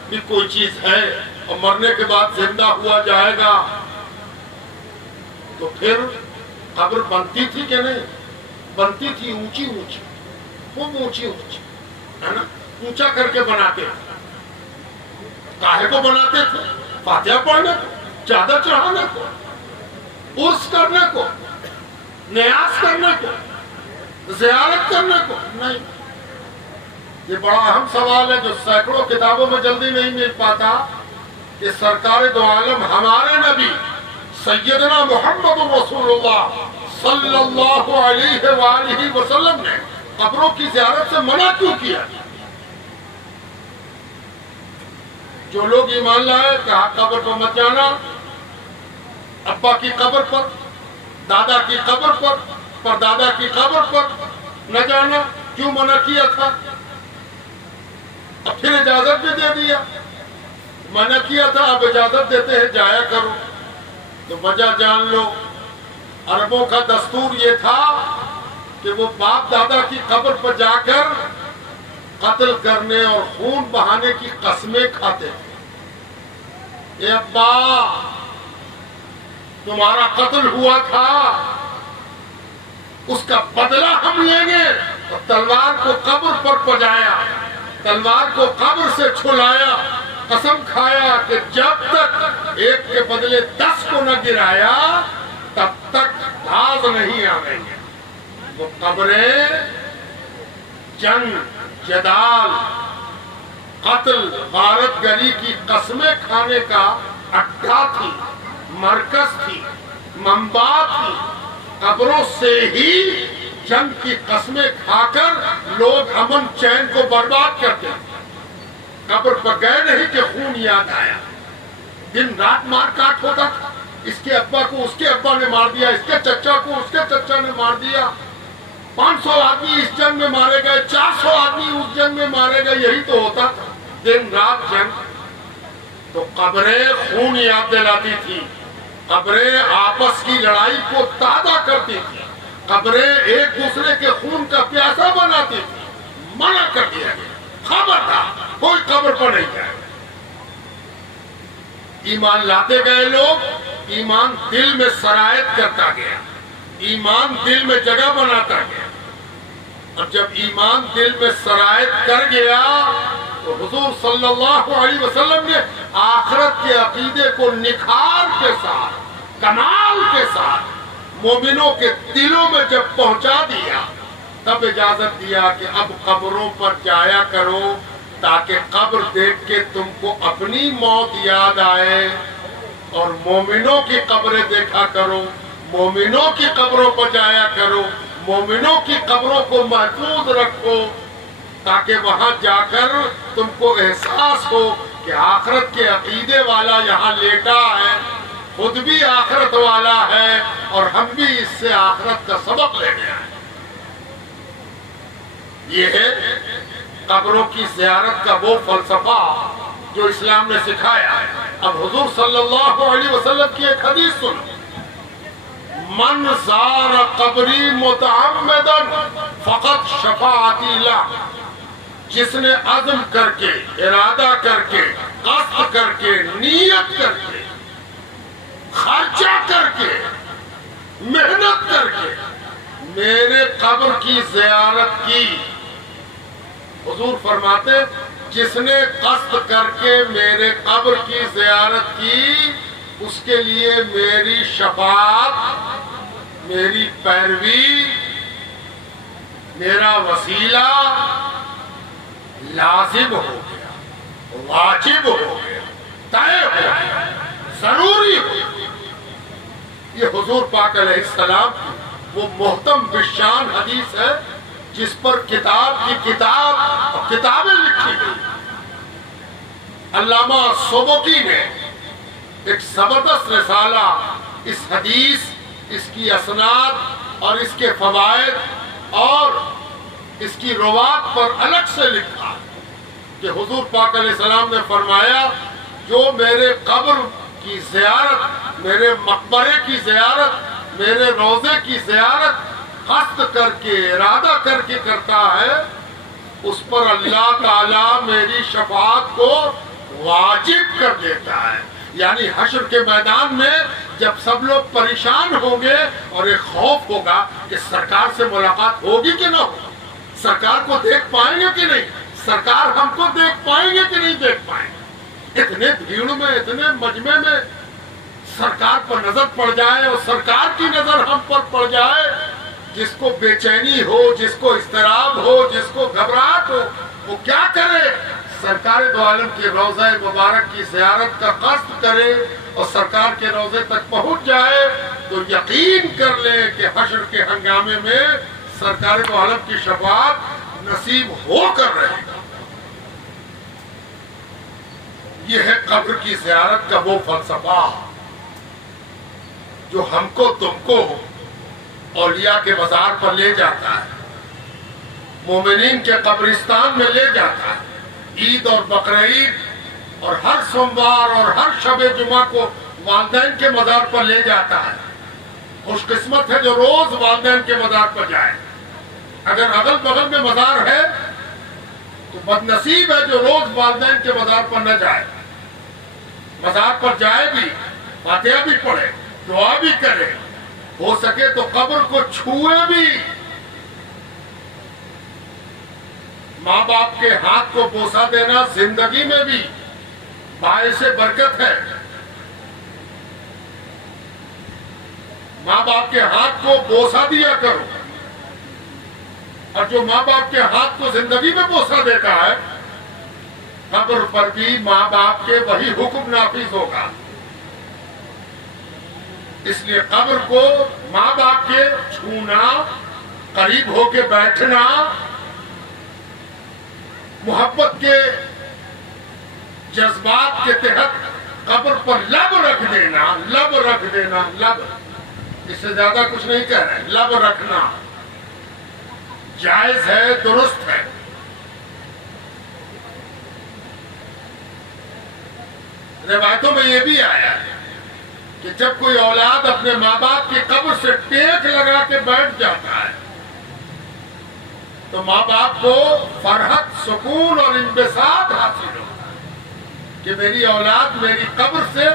بھی کوئی چیز ہے اور مرنے کے بعد زندہ ہوا جائے گا. تو پھر قبر بنتی تھی کہ نہیں؟ بنتی تھی. اونچی اونچی، خوب اونچی اونچی، ہے نا؟ اونچا کر کے بناتے تھے. کاہے کو بناتے تھے؟ فاتحہ پڑھنے کو، چادر چڑھانے کو، عرس کرنے کو، نیاز کرنے کو، زیارت کرنے کو نہیں. یہ بڑا اہم سوال ہے جو سینکڑوں کتابوں میں جلدی نہیں مل پاتا کہ سرکار دو عالم ہمارے نبی سیدنا محمد رسول اللہ صلی اللہ علیہ وآلہ وسلم نے قبروں کی زیارت سے منع کیوں کیا؟ جو لوگ ایمان لائے کہا قبر پر مت جانا. ابا کی قبر پر، دادا کی قبر پر، پردادا کی قبر پر نہ جانا. کیوں منع کیا تھا؟ اب پھر اجازت بھی دے دیا. منع کیا تھا، اب اجازت دیتے ہیں جایا کرو. تو وجہ جان لو. عربوں کا دستور یہ تھا کہ وہ باپ دادا کی قبر پر جا کر قتل کرنے اور خون بہانے کی قسمیں کھاتے تھے. اے ابا، تمہارا قتل ہوا تھا، اس کا بدلہ ہم لیں گے. اور تلوار کو قبر پر پجایا، تلوار کو قبر سے چھلایا، قسم کھایا کہ جب تک ایک کے بدلے 10 کو نہ گرایا تب تک باز نہیں آئیں گے. وہ قبریں جنگ، جدال، قتل، غارت گری کی قسمیں کھانے کا اڈا تھی، مرکز تھی، منبع تھی. قبروں سے ہی جنگ کی قسمیں کھا کر لوگ امن چین کو برباد کرتے ہیں. قبر پر گئے نہیں کہ خون یاد آیا. دن رات مار کاٹ ہوتا تھا. اس کے ابا کو اس کے ابا نے مار دیا، اس کے چچا کو اس کے چچا نے مار دیا. 500 آدمی اس جنگ میں مارے گئے، 400 آدمی اس جنگ میں مارے گئے. یہی تو ہوتا تھا دن رات جنگ. تو قبریں خون یاد دلاتی تھی، قبریں آپس کی لڑائی کو تازہ کرتی تھی، قبریں ایک دوسرے کے خون کا پیاسا بناتی تھی. منع کر دیا گیا، خبردار کوئی قبر پر نہیں جائے. ایمان لاتے گئے لوگ، ایمان دل میں سرایت کرتا گیا، ایمان دل میں جگہ بناتا گیا. اور جب ایمان دل میں سرایت کر گیا تو حضور صلی اللہ علیہ وسلم نے آخرت کے عقیدے کو نکھار کے ساتھ، کمال کے ساتھ مومنوں کے دلوں میں جب پہنچا دیا تب اجازت دیا کہ اب قبروں پر جایا کرو تاکہ قبر دیکھ کے تم کو اپنی موت یاد آئے. اور مومنوں کی قبریں دیکھا کرو، مومنوں کی قبروں پر جایا کرو، مومنوں کی قبروں کو محفوظ رکھو تاکہ وہاں جا کر تم کو احساس ہو کہ آخرت کے عقیدے والا یہاں لیٹا ہے، خود بھی آخرت والا ہے اور ہم بھی اس سے آخرت کا سبق لینے آئے. یہ ہے قبروں کی زیارت کا وہ فلسفہ جو اسلام نے سکھایا ہے. اب حضور صلی اللہ علیہ وسلم کی ایک حدیث سنو. من زار قبری متعمدا فقط شفاعتی لہ. جس نے عزم کر کے، ارادہ کر کے، قصد کر کے، نیت کر کے، خرچہ کر کے، محنت کر کے میرے قبر کی زیارت کی، حضور فرماتے جس نے قصد کر کے میرے قبر کی زیارت کی اس کے لیے میری شفاعت، میری پیروی، میرا وسیلہ لازم ہو گیا، واجب ہو گیا، طے ہو گیا، ضروری ہو گیا۔ یہ حضور پاک علیہ السلام کی وہ محتم بشان حدیث ہے جس پر کتاب کی کتاب اور کتابیں لکھی گئی۔ علامہ سبکی نے ایک زبردست رسالہ اس حدیث، اس کی اسناد اور اس کے فوائد اور اس کی روات پر الگ سے لکھا کہ حضور پاک علیہ السلام نے فرمایا جو میرے قبر کی زیارت، میرے مقبرے کی زیارت، میرے روضے کی زیارت قصد کر کے، ارادہ کر کے کرتا ہے، اس پر اللہ تعالیٰ میری شفاعت کو واجب کر دیتا ہے۔ یعنی حشر کے میدان میں جب سب لوگ پریشان ہوں گے اور ایک خوف ہوگا کہ سرکار سے ملاقات ہوگی کہ نہ ہوگی، سرکار کو دیکھ پائیں گے کہ نہیں، سرکار ہم کو دیکھ پائیں گے کہ نہیں دیکھ پائیں گے، اتنے بھیڑ میں، اتنے مجمع میں سرکار پر نظر پڑ جائے اور سرکار کی نظر ہم پر پڑ جائے، جس کو بے چینی ہو، جس کو اضطراب ہو، جس کو گھبراہٹ ہو، وہ کیا کرے؟ سرکار دو عالم کی روضہ مبارک کی زیارت کا قصد کرے اور سرکار کے روضے تک پہنچ جائے تو یقین کر لے کہ حشر کے ہنگامے میں سرکار دو عالم کی شفاعت نصیب ہو کر رہے گا۔ یہ ہے قبر کی زیارت کا وہ فلسفہ جو ہم کو تم کو اولیاء کے مزار پر لے جاتا ہے، مومنین کے قبرستان میں لے جاتا ہے، عید اور بقرعید اور ہر سوموار اور ہر شب جمعہ کو والدین کے مزار پر لے جاتا ہے۔ خوش قسمت ہے جو روز والدین کے مزار پر جائے، اگر اگل بغل میں مزار ہے تو بد نصیب ہے جو روز والدین کے مزار پر نہ جائے، مزار پر جائے بھی، فاتحہ بھی پڑھے، دعا بھی کرے، ہو سکے تو قبر کو چھوئے بھی، ماں باپ کے ہاتھ کو بوسہ دینا زندگی میں بھی باعث برکت ہے۔ ماں باپ کے ہاتھ کو بوسہ دیا کرو، اور جو ماں باپ کے ہاتھ کو زندگی میں بوسہ دیتا ہے قبر پر بھی ماں باپ کے وہی حکم نافذ ہوگا۔ اس لیے قبر کو ماں باپ کے چھونا، قریب ہو کے بیٹھنا، محبت کے جذبات کے تحت قبر پر لب رکھ دینا، لب رکھ دینا، لب، اس سے زیادہ کچھ نہیں کہہ رہے، لب رکھنا جائز ہے، درست ہے۔ روایتوں میں یہ بھی آیا ہے کہ جب کوئی اولاد اپنے ماں باپ کی قبر سے ٹیک لگا کے بیٹھ جاتا ہے تو ماں باپ کو فرحت، سکون اور انبساط حاصل ہوتا ہے کہ میری اولاد میری قبر سے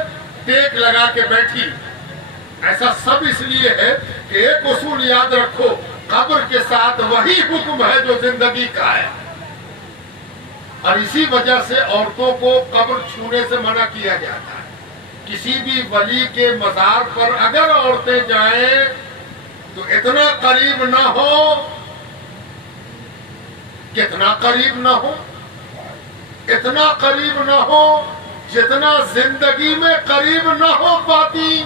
ٹیک لگا کے بیٹھی۔ ایسا سب اس لیے ہے کہ ایک اصول یاد رکھو، قبر کے ساتھ وہی حکم ہے جو زندگی کا ہے، اور اسی وجہ سے عورتوں کو قبر چھونے سے منع کیا جاتا ہے۔ کسی بھی ولی کے مزار پر اگر عورتیں جائیں تو اتنا قریب نہ ہو، کتنا قریب نہ ہو، اتنا قریب نہ ہو جتنا زندگی میں قریب نہ ہو پاتی۔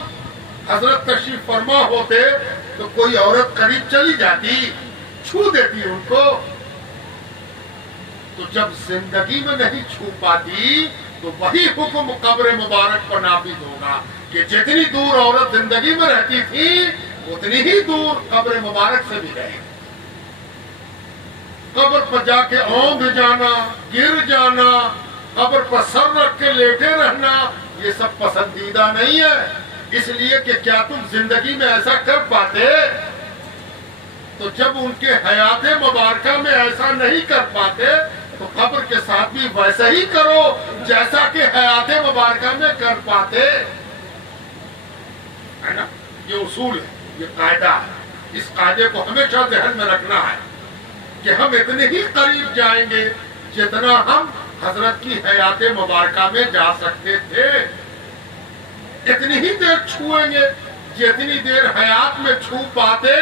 حضرت تشریف فرما ہوتے تو کوئی عورت قریب چلی جاتی، چھو دیتی ان کو، تو جب زندگی میں نہیں چھو پاتی تو وہی حکم قبر مبارک پر نافذ ہوگا کہ جتنی دور عورت زندگی میں رہتی تھی اتنی ہی دور قبر مبارک سے بھی رہے۔ قبر پر جا کے اونگ جانا، گر جانا، قبر پر سر رکھ کے لیٹے رہنا، یہ سب پسندیدہ نہیں ہے۔ اس لیے کہ کیا تم زندگی میں ایسا کر پاتے تو جب ان کے حیات مبارکہ میں ایسا نہیں کر پاتے تو قبر کے ساتھ بھی ویسا ہی کرو جیسا کہ حیات مبارکہ میں کر پاتے، ہے نا؟ یہ اصول ہے، یہ قاعدہ ہے، اس قاعدے کو ہمیشہ ذہن میں رکھنا ہے۔ کہ ہم اتنے ہی قریب جائیں گے جتنا ہم حضرت کی حیات مبارکہ میں جا سکتے تھے، اتنی ہی دیر چھوئیں گے جتنی دیر حیات میں چھو پاتے۔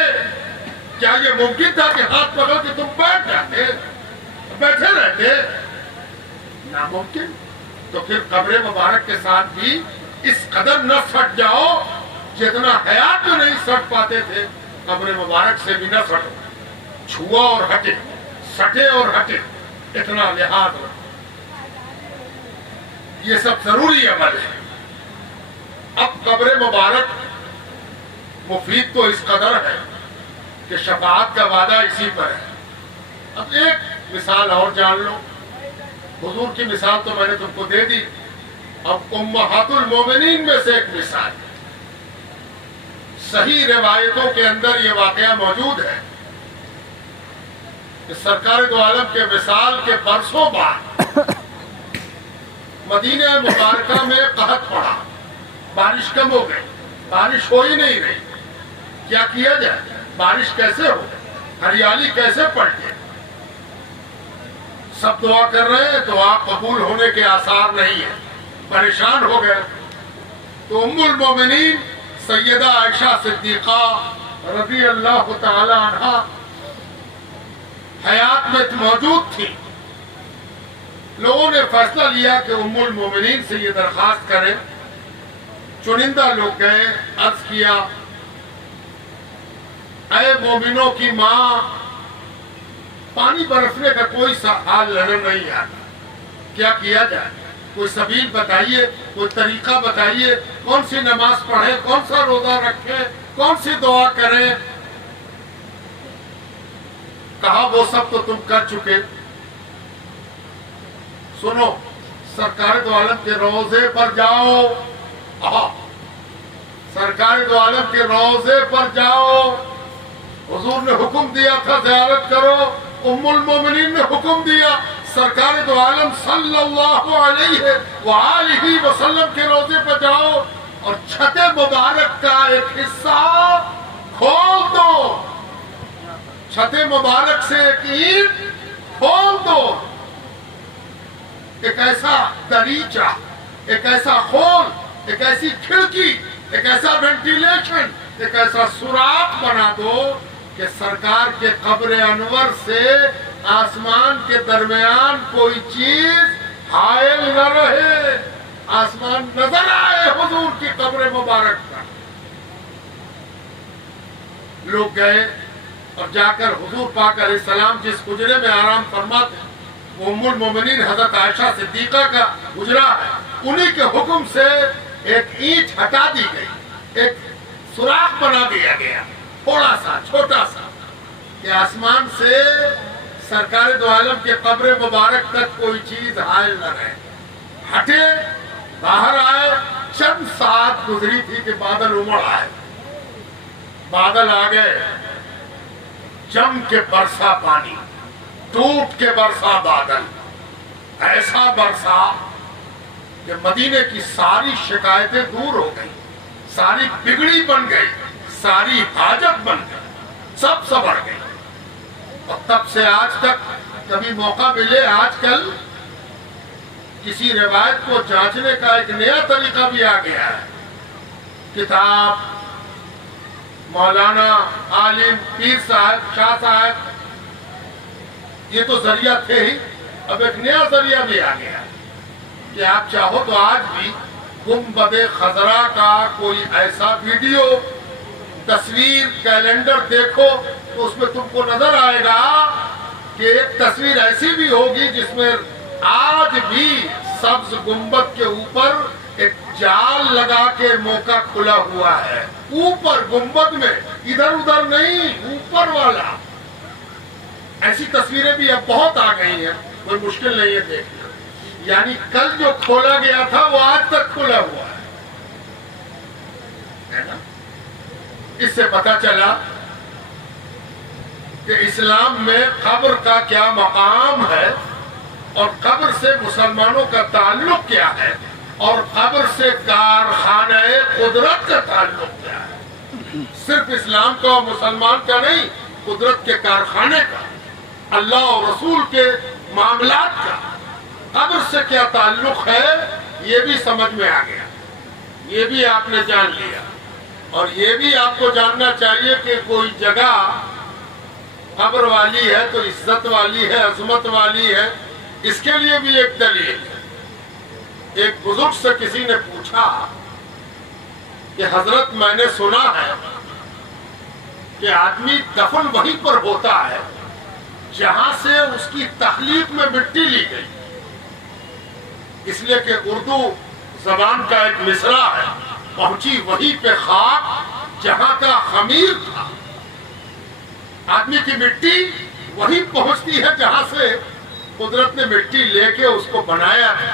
کیا یہ ممکن تھا کہ ہاتھ پکڑ کے تم بیٹھے رہتے؟ ناممکن۔ تو پھر قبر مبارک کے ساتھ بھی اس قدر نہ سٹ جاؤ جتنا حیات میں نہیں سٹ پاتے تھے، قبر مبارک سے بھی نہ سٹو، چھوا اور ہٹے، سٹے اور ہٹے، اتنا لحاظ رکھو۔ یہ سب ضروری عمل ہے۔ اب قبر مبارک مفید تو اس قدر ہے کہ شفاعت کا وعدہ اسی پر ہے۔ اب ایک مثال اور جان لو، حضور کی مثال تو میں نے تم کو دے دی، اب امہات المومنین میں سے ایک مثال، صحیح روایتوں کے اندر یہ واقعہ موجود ہے کہ سرکار دو عالم کے وصال کے برسوں بعد مدینہ مبارکہ میں قحط پڑا، بارش کم ہو گئی، بارش ہو ہی نہیں رہی۔ کیا کیا جائے؟ بارش کیسے ہو، ہریالی کیسے پلٹے؟ سب دعا کر رہے ہیں، دعا قبول ہونے کے آثار نہیں ہیں، پریشان ہو گئے۔ تو ام المومنین سیدہ عائشہ صدیقہ رضی اللہ تعالی عنہا حیات میں موجود تھی۔ لوگوں نے فیصلہ لیا کہ ام المومنین سے یہ درخواست کریں۔ چنندہ لوگ گئے، عرض کیا، اے مومنوں کی ماں، پانی برسنے کا کوئی حال نظر نہیں آتا، کیا کیا جائے؟ کوئی سبیل بتائیے، کوئی طریقہ بتائیے، کون سی نماز پڑھیں، کون سا روزہ رکھیں، کون سی دعا کریں؟ کہا وہ سب تو تم کر چکے، سنو، سرکار دو عالم کے روضے پر جاؤ، سرکار دو عالم کے روضے پر جاؤ، حضور نے حکم دیا تھا زیارت کرو، ام المومنین نے حکم دیا سرکار دو عالم صلی اللہ علیہ وآلہ وسلم کے روضے پر جاؤ اور چھت مبارک کا ایک حصہ کھول دو، چھت مبارک سے ایک اینٹ کھول دو، ایک ایسا دریچہ، ایک ایسا خول، ایک ایسی کھڑکی، ایک ایسا وینٹیلیشن، ایک ایسا سوراخ بنا دو کہ سرکار کے قبر انور سے آسمان کے درمیان کوئی چیز حائل نہ رہے، آسمان نظر آئے حضور کی قبر مبارک کا۔ لوگ گئے اور جا کر حضور پاک علیہ السلام جس حجرے میں آرام فرماتے وہ ام المومنین حضرت عائشہ صدیقہ کا حجرہ ہے، انہی کے حکم سے ایک اینٹ ہٹا دی گئی، ایک سوراخ بنا دیا گیا، تھوڑا سا چھوٹا سا، کہ آسمان سے سرکار دو عالم کے قبر مبارک تک کوئی چیز حائل نہ رہے۔ ہٹے، باہر آئے، چند ساعت گزری تھی کہ بادل امڑ آئے، بادل آ گئے، جم کے برسا پانی، ٹوٹ کے برسا بادل، ایسا برسا کہ مدینے کی ساری شکایتیں دور ہو گئی، ساری بگڑی بن گئی، ساری حاجت بن گئی، سب سبڑ گئی۔ اور تب سے آج تک کبھی موقع ملے، آج کل کسی روایت کو جانچنے کا ایک نیا طریقہ بھی آ گیا ہے، کتاب، مولانا، عالم، پیر صاحب، شاہ صاحب، یہ تو ذریعہ تھے ہی، اب ایک نیا ذریعہ بھی آ گیا کہ آپ چاہو تو آج بھی گنبد خضرا کا کوئی ایسا ویڈیو، تصویر، کیلنڈر دیکھو تو اس میں تم کو نظر آئے گا کہ ایک تصویر ایسی بھی ہوگی جس میں آج بھی سبز گنبد کے اوپر ایک جال لگا کے موقع کھلا ہوا ہے، اوپر گنبد میں، ادھر ادھر نہیں، اوپر والا۔ ایسی تصویریں بھی اب بہت آ گئی ہیں، کوئی مشکل نہیں ہے دیکھنا، یعنی کل جو کھولا گیا تھا وہ آج تک کھلا ہوا ہے نا؟ اس سے پتہ چلا کہ اسلام میں قبر کا کیا مقام ہے اور قبر سے مسلمانوں کا تعلق کیا ہے اور قبر سے کارخانہ قدرت کا تعلق کیا ہے۔ صرف اسلام کا اور مسلمان کا نہیں، قدرت کے کارخانے کا۔ اللہ اور رسول کے معاملات کا قبر سے کیا تعلق ہے یہ بھی سمجھ میں آ گیا، یہ بھی آپ نے جان لیا۔ اور یہ بھی آپ کو جاننا چاہیے کہ کوئی جگہ قبر والی ہے تو عزت والی ہے، عظمت والی ہے، اس کے لیے بھی ایک دلیل ہے۔ ایک بزرگ سے کسی نے پوچھا کہ حضرت میں نے سنا ہے کہ آدمی دفن وہیں پر ہوتا ہے جہاں سے اس کی تخلیق میں مٹی لی گئی، اس لیے کہ اردو زبان کا ایک مصرع ہے، پہنچی وہیں پہ خاک جہاں کا خمیر تھا۔ آدمی کی مٹی وہیں پہنچتی ہے جہاں سے قدرت نے مٹی لے کے اس کو بنایا ہے۔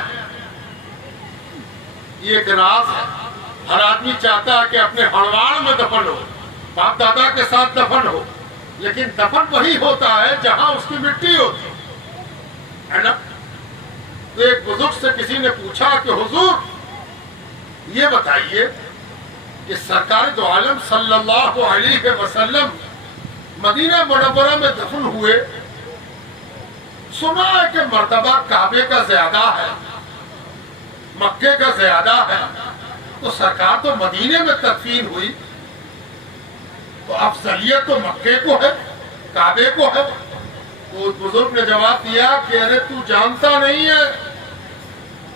یہ ایک راز ہے۔ ہر آدمی چاہتا ہے کہ اپنے ہڑواڑ میں دفن ہو، باپ دادا کے ساتھ دفن ہو، لیکن دفن وہی ہوتا ہے جہاں اس کی مٹی ہوتی ہے نا۔ تو ایک بزرگ سے کسی نے پوچھا کہ حضور یہ بتائیے کہ سرکار دو عالم صلی اللہ علیہ وسلم مدینہ منورہ میں دفن ہوئے، سنا ہے کہ مرتبہ کعبے کا زیادہ ہے، مکے کا زیادہ ہے، تو سرکار تو مدینے میں تدفین ہوئی، تو افضلیت تو مکے کو ہے، کعبے کو ہے۔ تو بزرگ نے جواب دیا کہ ارے تو جانتا نہیں ہے،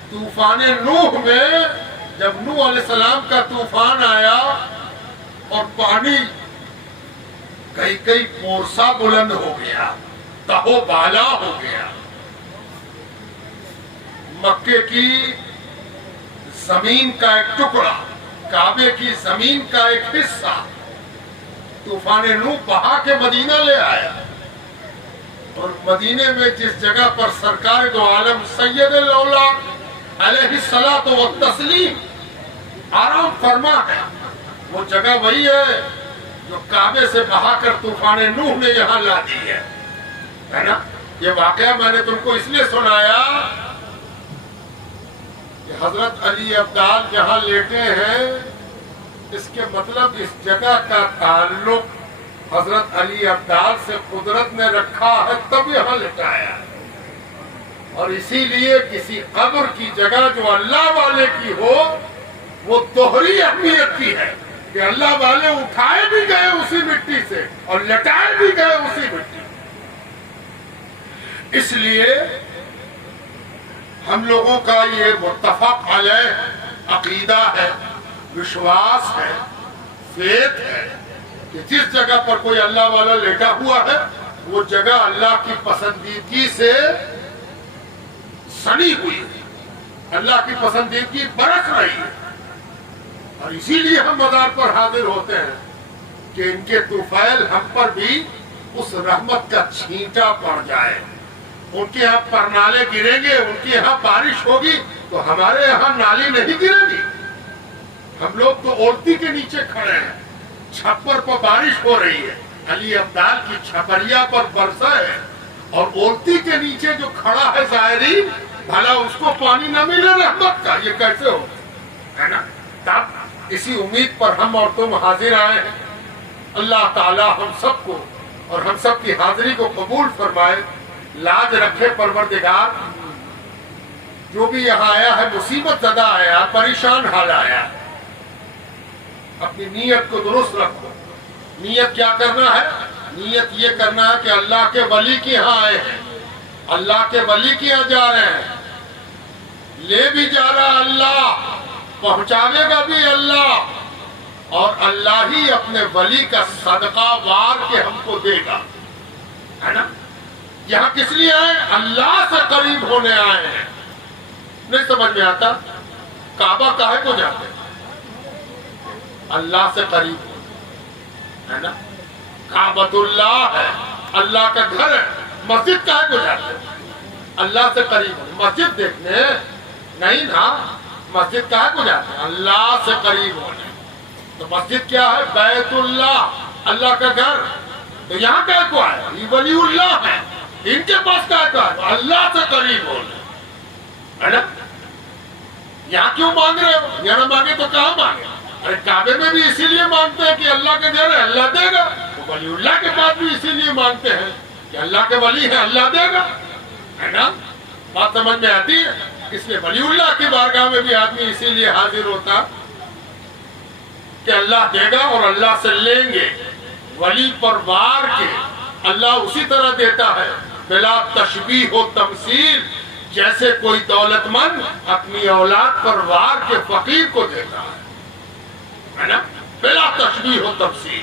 طوفان نوح میں جب نوح علیہ السلام کا طوفان آیا اور پانی کئی پورسا بلند ہو گیا، تہو بالا ہو گیا، مکے کی زمین کا ایک ٹکڑا، کعبے کی زمین کا ایک حصہ طوفان نوح بہا کے مدینہ لے آیا، اور مدینے میں جس جگہ پر سرکار دو عالم سید الاولاد علیہ الصلوۃ والتسلیم آرام فرما ہے، وہ جگہ وہی ہے جو کعبے سے بہا کر طوفان نوح نے یہاں لا دی ہے نا۔ یہ واقعہ میں نے تم کو اس لیے سنایا کہ حضرت علی ابدال جہاں لیٹے ہیں، اس کے مطلب اس جگہ کا تعلق حضرت علی ابدال سے قدرت نے رکھا ہے، تب یہاں لٹایا ہے۔ اور اسی لیے کسی قبر کی جگہ جو اللہ والے کی ہو وہ دوہری اہمیت کی ہے کہ اللہ والے اٹھائے بھی گئے اسی مٹی سے اور لٹائے بھی گئے اسی مٹی۔ اس لیے ہم لوگوں کا یہ متفق علیہ عقیدہ ہے، وشواس ہے، فیت ہے کہ جس جگہ پر کوئی اللہ والا لیٹا ہوا ہے وہ جگہ اللہ کی پسندیدگی سے سنی ہوئی ہے، اللہ کی پسندیدگی برس رہی ہے، اور اسی لیے ہم مزار پر حاضر ہوتے ہیں کہ ان کے طفیل ہم پر بھی اس رحمت کا چھینٹا پڑ جائے۔ ان کے یہاں پرنالے گریں گے، ان کے یہاں بارش ہوگی تو ہمارے یہاں نالی نہیں گرے گی۔ ہم لوگ تو اولتی کے نیچے کھڑے ہیں، چھپر پر بارش ہو رہی ہے، علی ابدال کی چھپریا پر برسا ہے، اور اولتی کے نیچے جو کھڑا ہے زائرین، بھلا اس کو پانی نہ ملے رحمت کا؟ یہ کیسے ہو ہے نا۔ تب اسی امید پر ہم اور تم حاضر آئے ہیں۔ اللہ تعالی ہم سب کو اور ہم سب کی حاضری کو قبول فرمائے، لاج رکھے پروردگار۔ جو بھی یہاں آیا ہے مصیبت زدہ آیا، پریشان حال آیا، اپنی نیت کو درست رکھو۔ نیت کیا کرنا ہے؟ نیت یہ کرنا ہے کہ اللہ کے ولی کے یہاں آئے ہیں، اللہ کے ولی کے یہاں جا رہے ہیں، لے بھی جا رہا اللہ، پہنچاوے گا بھی اللہ، اور اللہ ہی اپنے ولی کا صدقہ وار کے ہم کو دے گا، ہے نا۔ یہاں کس لیے آئے؟ اللہ سے قریب ہونے آئے ہیں۔ نہیں سمجھ میں آتا؟ کعبہ کاہے کو جاتے ہیں؟ اللہ سے قریب ہونے، ہے نا۔ کعبۃ اللہ ہے، اللہ کا گھر ہے۔ مسجد کاہے کو جاتے ہیں؟ اللہ سے قریب ہونے، مسجد دیکھنے نہیں نا۔ مسجد کاہے کو جاتے ہیں؟ اللہ سے قریب ہونے۔ تو مسجد کیا ہے؟ بیت اللہ، اللہ کا گھر۔ تو یہاں کاہے کو آئے؟ یہ ولی اللہ ہے، ان کے پاس کاہے کو آئے؟ اللہ سے قریب ہونے، ہے نا۔ یہاں کیوں مانگ رہے ہو؟ یہاں نہ مانگے تو کہاں مانگے؟ ارے کعبے میں بھی اسی لیے مانگتے ہیں کہ اللہ کے گھر ہے، اللہ دے گا۔ ولی اللہ کے پاس بھی اسی لیے مانگتے ہیں کہ اللہ کے ولی ہیں، اللہ دے گا، ہے نا؟ بات سمجھ میں آتی ہے؟ اس لیے ولی اللہ کی بارگاہ میں بھی آدمی اسی لیے حاضر ہوتا کہ اللہ دے گا اور اللہ سے لیں گے۔ ولی پر وار کے اللہ اسی طرح دیتا ہے بلا تشبیہ و تمثیل، جیسے کوئی دولت مند اپنی اولاد پر وار کے فقیر کو دیتا ہے نا؟ بلا تشبیہ و تمثیل۔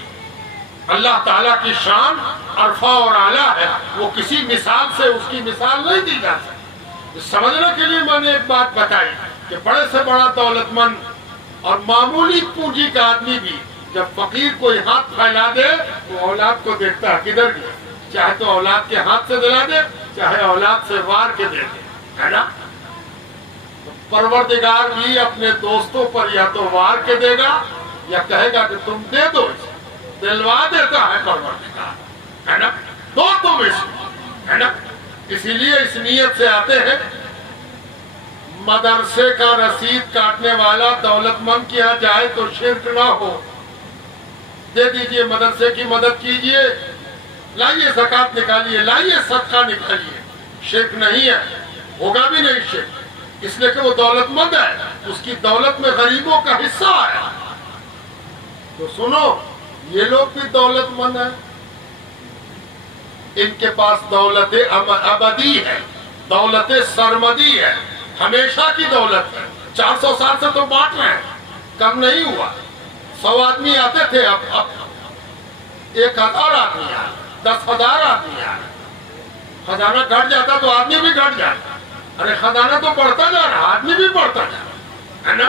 اللہ تعالیٰ کی شان عرفہ اور اعلیٰ ہے، وہ کسی مثال سے اس کی مثال نہیں دی جا سکتی۔ سمجھنے کے لیے میں نے ایک بات بتائی کہ بڑے سے بڑا دولت مند اور معمولی پونجی کا آدمی بھی جب فقیر کوئی ہاتھ پھیلا دے تو اولاد کو دیکھتا ہے کدھر گیا، چاہے تو اولاد کے ہاتھ سے دلا دے، چاہے اولاد سے وار کے دے دے، ہے نا؟ پروردگار بھی اپنے دوستوں پر یا تو وار کے دے گا یا کہے گا کہ تم دے دو، دلوا دیتا ہے پروردگار، ہے نا؟ دو تم اس میں، ہے نا؟ اسی لیے اس نیت سے آتے ہیں مدرسے کا رسید کاٹنے والا دولت مند کیا جائے تو شرک نہ ہو، دے دیجئے، مدرسے کی مدد کیجئے، لائیے زکوٰۃ نکالیے، لائیے صدقہ نکالیے، شرک نہیں ہے، ہوگا بھی نہیں شرک، اس لیے کہ وہ دولت مند ہے، اس کی دولت میں غریبوں کا حصہ ہے۔ تو سنو، یہ لوگ بھی دولت مند ہیں، ان کے پاس دولت ابدی ہے، دولت سرمدی ہے، ہمیشہ کی دولت ہے، 400 سال سے تو بانٹ رہے ہیں، کم نہیں ہوا۔ 100 آدمی آتے تھے، اب 1000 آدمی آئے، 10,000 آدمی آئے۔ خزانہ گھٹ جاتا تو آدمی بھی گھٹ جاتا، ارے خزانہ تو بڑھتا جا رہا، آدمی بھی بڑھتا جا رہا، ہے نا؟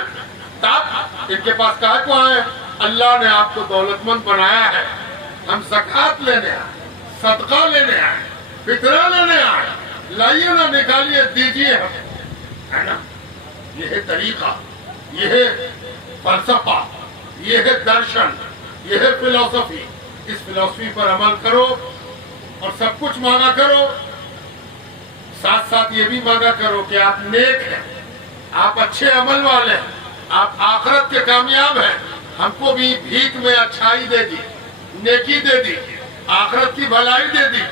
تب ان کے پاس کہا کو آئے، اللہ نے آپ کو دولت مند بنایا ہے، ہم زکوٰۃ لینے آئے، صدقہ لینے آئے، فطرہ لینے آئے، لائیے نا، نکالیے، دیجیے ہم، ہے نا؟ یہ ہے طریقہ، یہ ہے فلسفہ، یہ ہے درشن، یہ ہے فلسفی۔ اس فلسفی پر عمل کرو اور سب کچھ مانگا کرو، ساتھ ساتھ یہ بھی مانگا کرو کہ آپ نیک ہیں، آپ اچھے عمل والے ہیں، آپ آخرت کے کامیاب ہیں، ہم کو بھی بھیک میں اچھائی دے دی، نیکی دے دی، آخرت کی بھلائی دے دی۔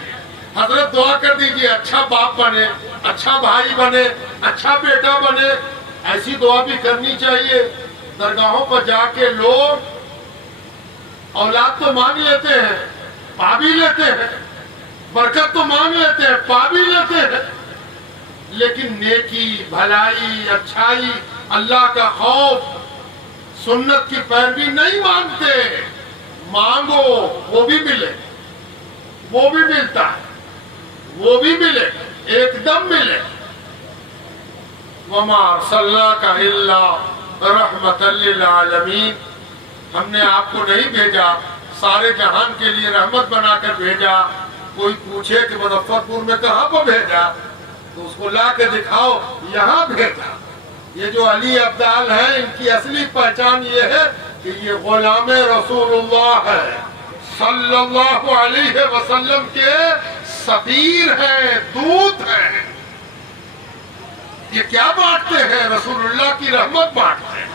حضرت دعا کر دیجئے اچھا باپ بنے، اچھا بھائی بنے، اچھا بیٹا بنے، ایسی دعا بھی کرنی چاہیے۔ درگاہوں پر جا کے لوگ اولاد تو مانگ لیتے ہیں، پا بھی لیتے ہیں، برکت تو مانگ لیتے ہیں، پا بھی لیتے ہیں، لیکن نیکی، بھلائی، اچھائی، اللہ کا خوف، سنت کی پیروی نہیں مانگتے۔ مانگو، وہ بھی ملے، وہ بھی ملتا ہے، وہ بھی ملے، ایک دم ملے۔ وَمَا أَرْسَلْنَاكَ إِلَّا رَحْمَةً لِّلْعَالَمِينَ، ہم نے آپ کو نہیں بھیجا، سارے جہان کے لیے رحمت بنا کر بھیجا۔ کوئی پوچھے کہ مظفر پور میں کہاں پر بھیجا تو اس کو لا کے دکھاؤ، یہاں بھیجا۔ یہ جو علی ابدال ہیں، ان کی اصلی پہچان یہ ہے کہ یہ غلام رسول اللہ ہے، صلی اللہ علیہ وسلم کے سفیر ہیں، دودت ہیں۔ یہ کیا بانٹتے ہیں؟ رسول اللہ کی رحمت بانٹتے ہیں۔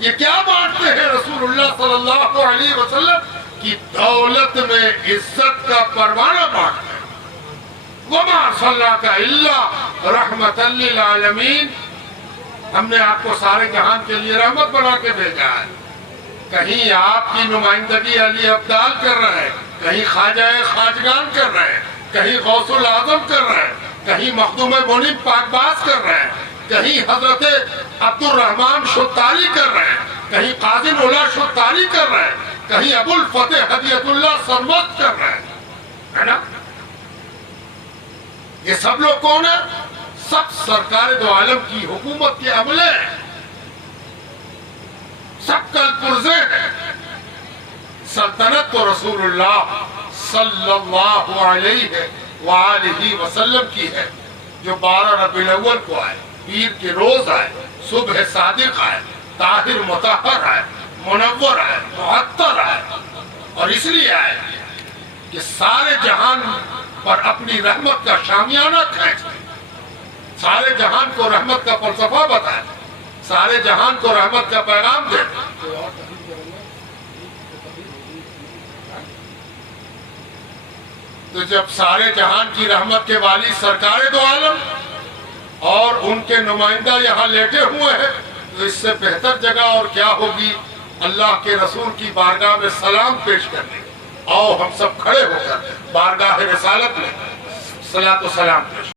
یہ کیا بانٹتے ہیں؟ رسول اللہ صلی اللہ علیہ وسلم کی دولت میں عزت کا پروانہ بانٹتے ہیں۔ وَمَا أَرْسَلْنَاكَ إِلَّا رَحْمَةً لِّلْعَالَمِينَ، ہم نے آپ کو سارے جہان کے لیے رحمت بنا کے بھیجا ہے۔ کہیں آپ کی نمائندگی علی ابدال کر رہے ہیں، کہیں خواجہ خواجگان کر رہے ہیں، کہیں غوث العظم کر رہے ہیں، کہیں مخدوم منیب پاکباز کر رہے ہیں، کہیں حضرت عبد الرحمن شتاری کر رہے ہیں، کہیں قاضی مولا شتاری کر رہے ہیں، کہیں ابو الفتح ہدیت اللہ سرمت کر رہے ہیں، ہے نا؟ یہ سب لوگ کون ہیں؟ سب سرکار دو عالم کی حکومت کے عملے ہیں، سب کل پرزے ہیں۔ سلطنت تو رسول اللہ صلی اللہ علیہ وآلہ وسلم کی ہے، جو 12 ربیع الاول کو آئے، پیر کے روز آئے، صبح صادق آئے، طاہر مطہر آئے، منور آئے، معطر آئے، اور اس لیے آئے کہ سارے جہان پر اپنی رحمت کا شامیانہ کھینچ دیں، سارے جہان کو رحمت کا فلسفہ بتائیں، سارے جہان کو رحمت کا پیغام دیں۔ تو جب سارے جہان کی رحمت کے والی سرکار دو عالم اور ان کے نمائندہ یہاں لیٹے ہوئے ہیں تو اس سے بہتر جگہ اور کیا ہوگی اللہ کے رسول کی بارگاہ میں سلام پیش کرنے. آؤ ہم سب کھڑے ہو کر بارگاہ رسالت میں صلاۃ و سلام پیش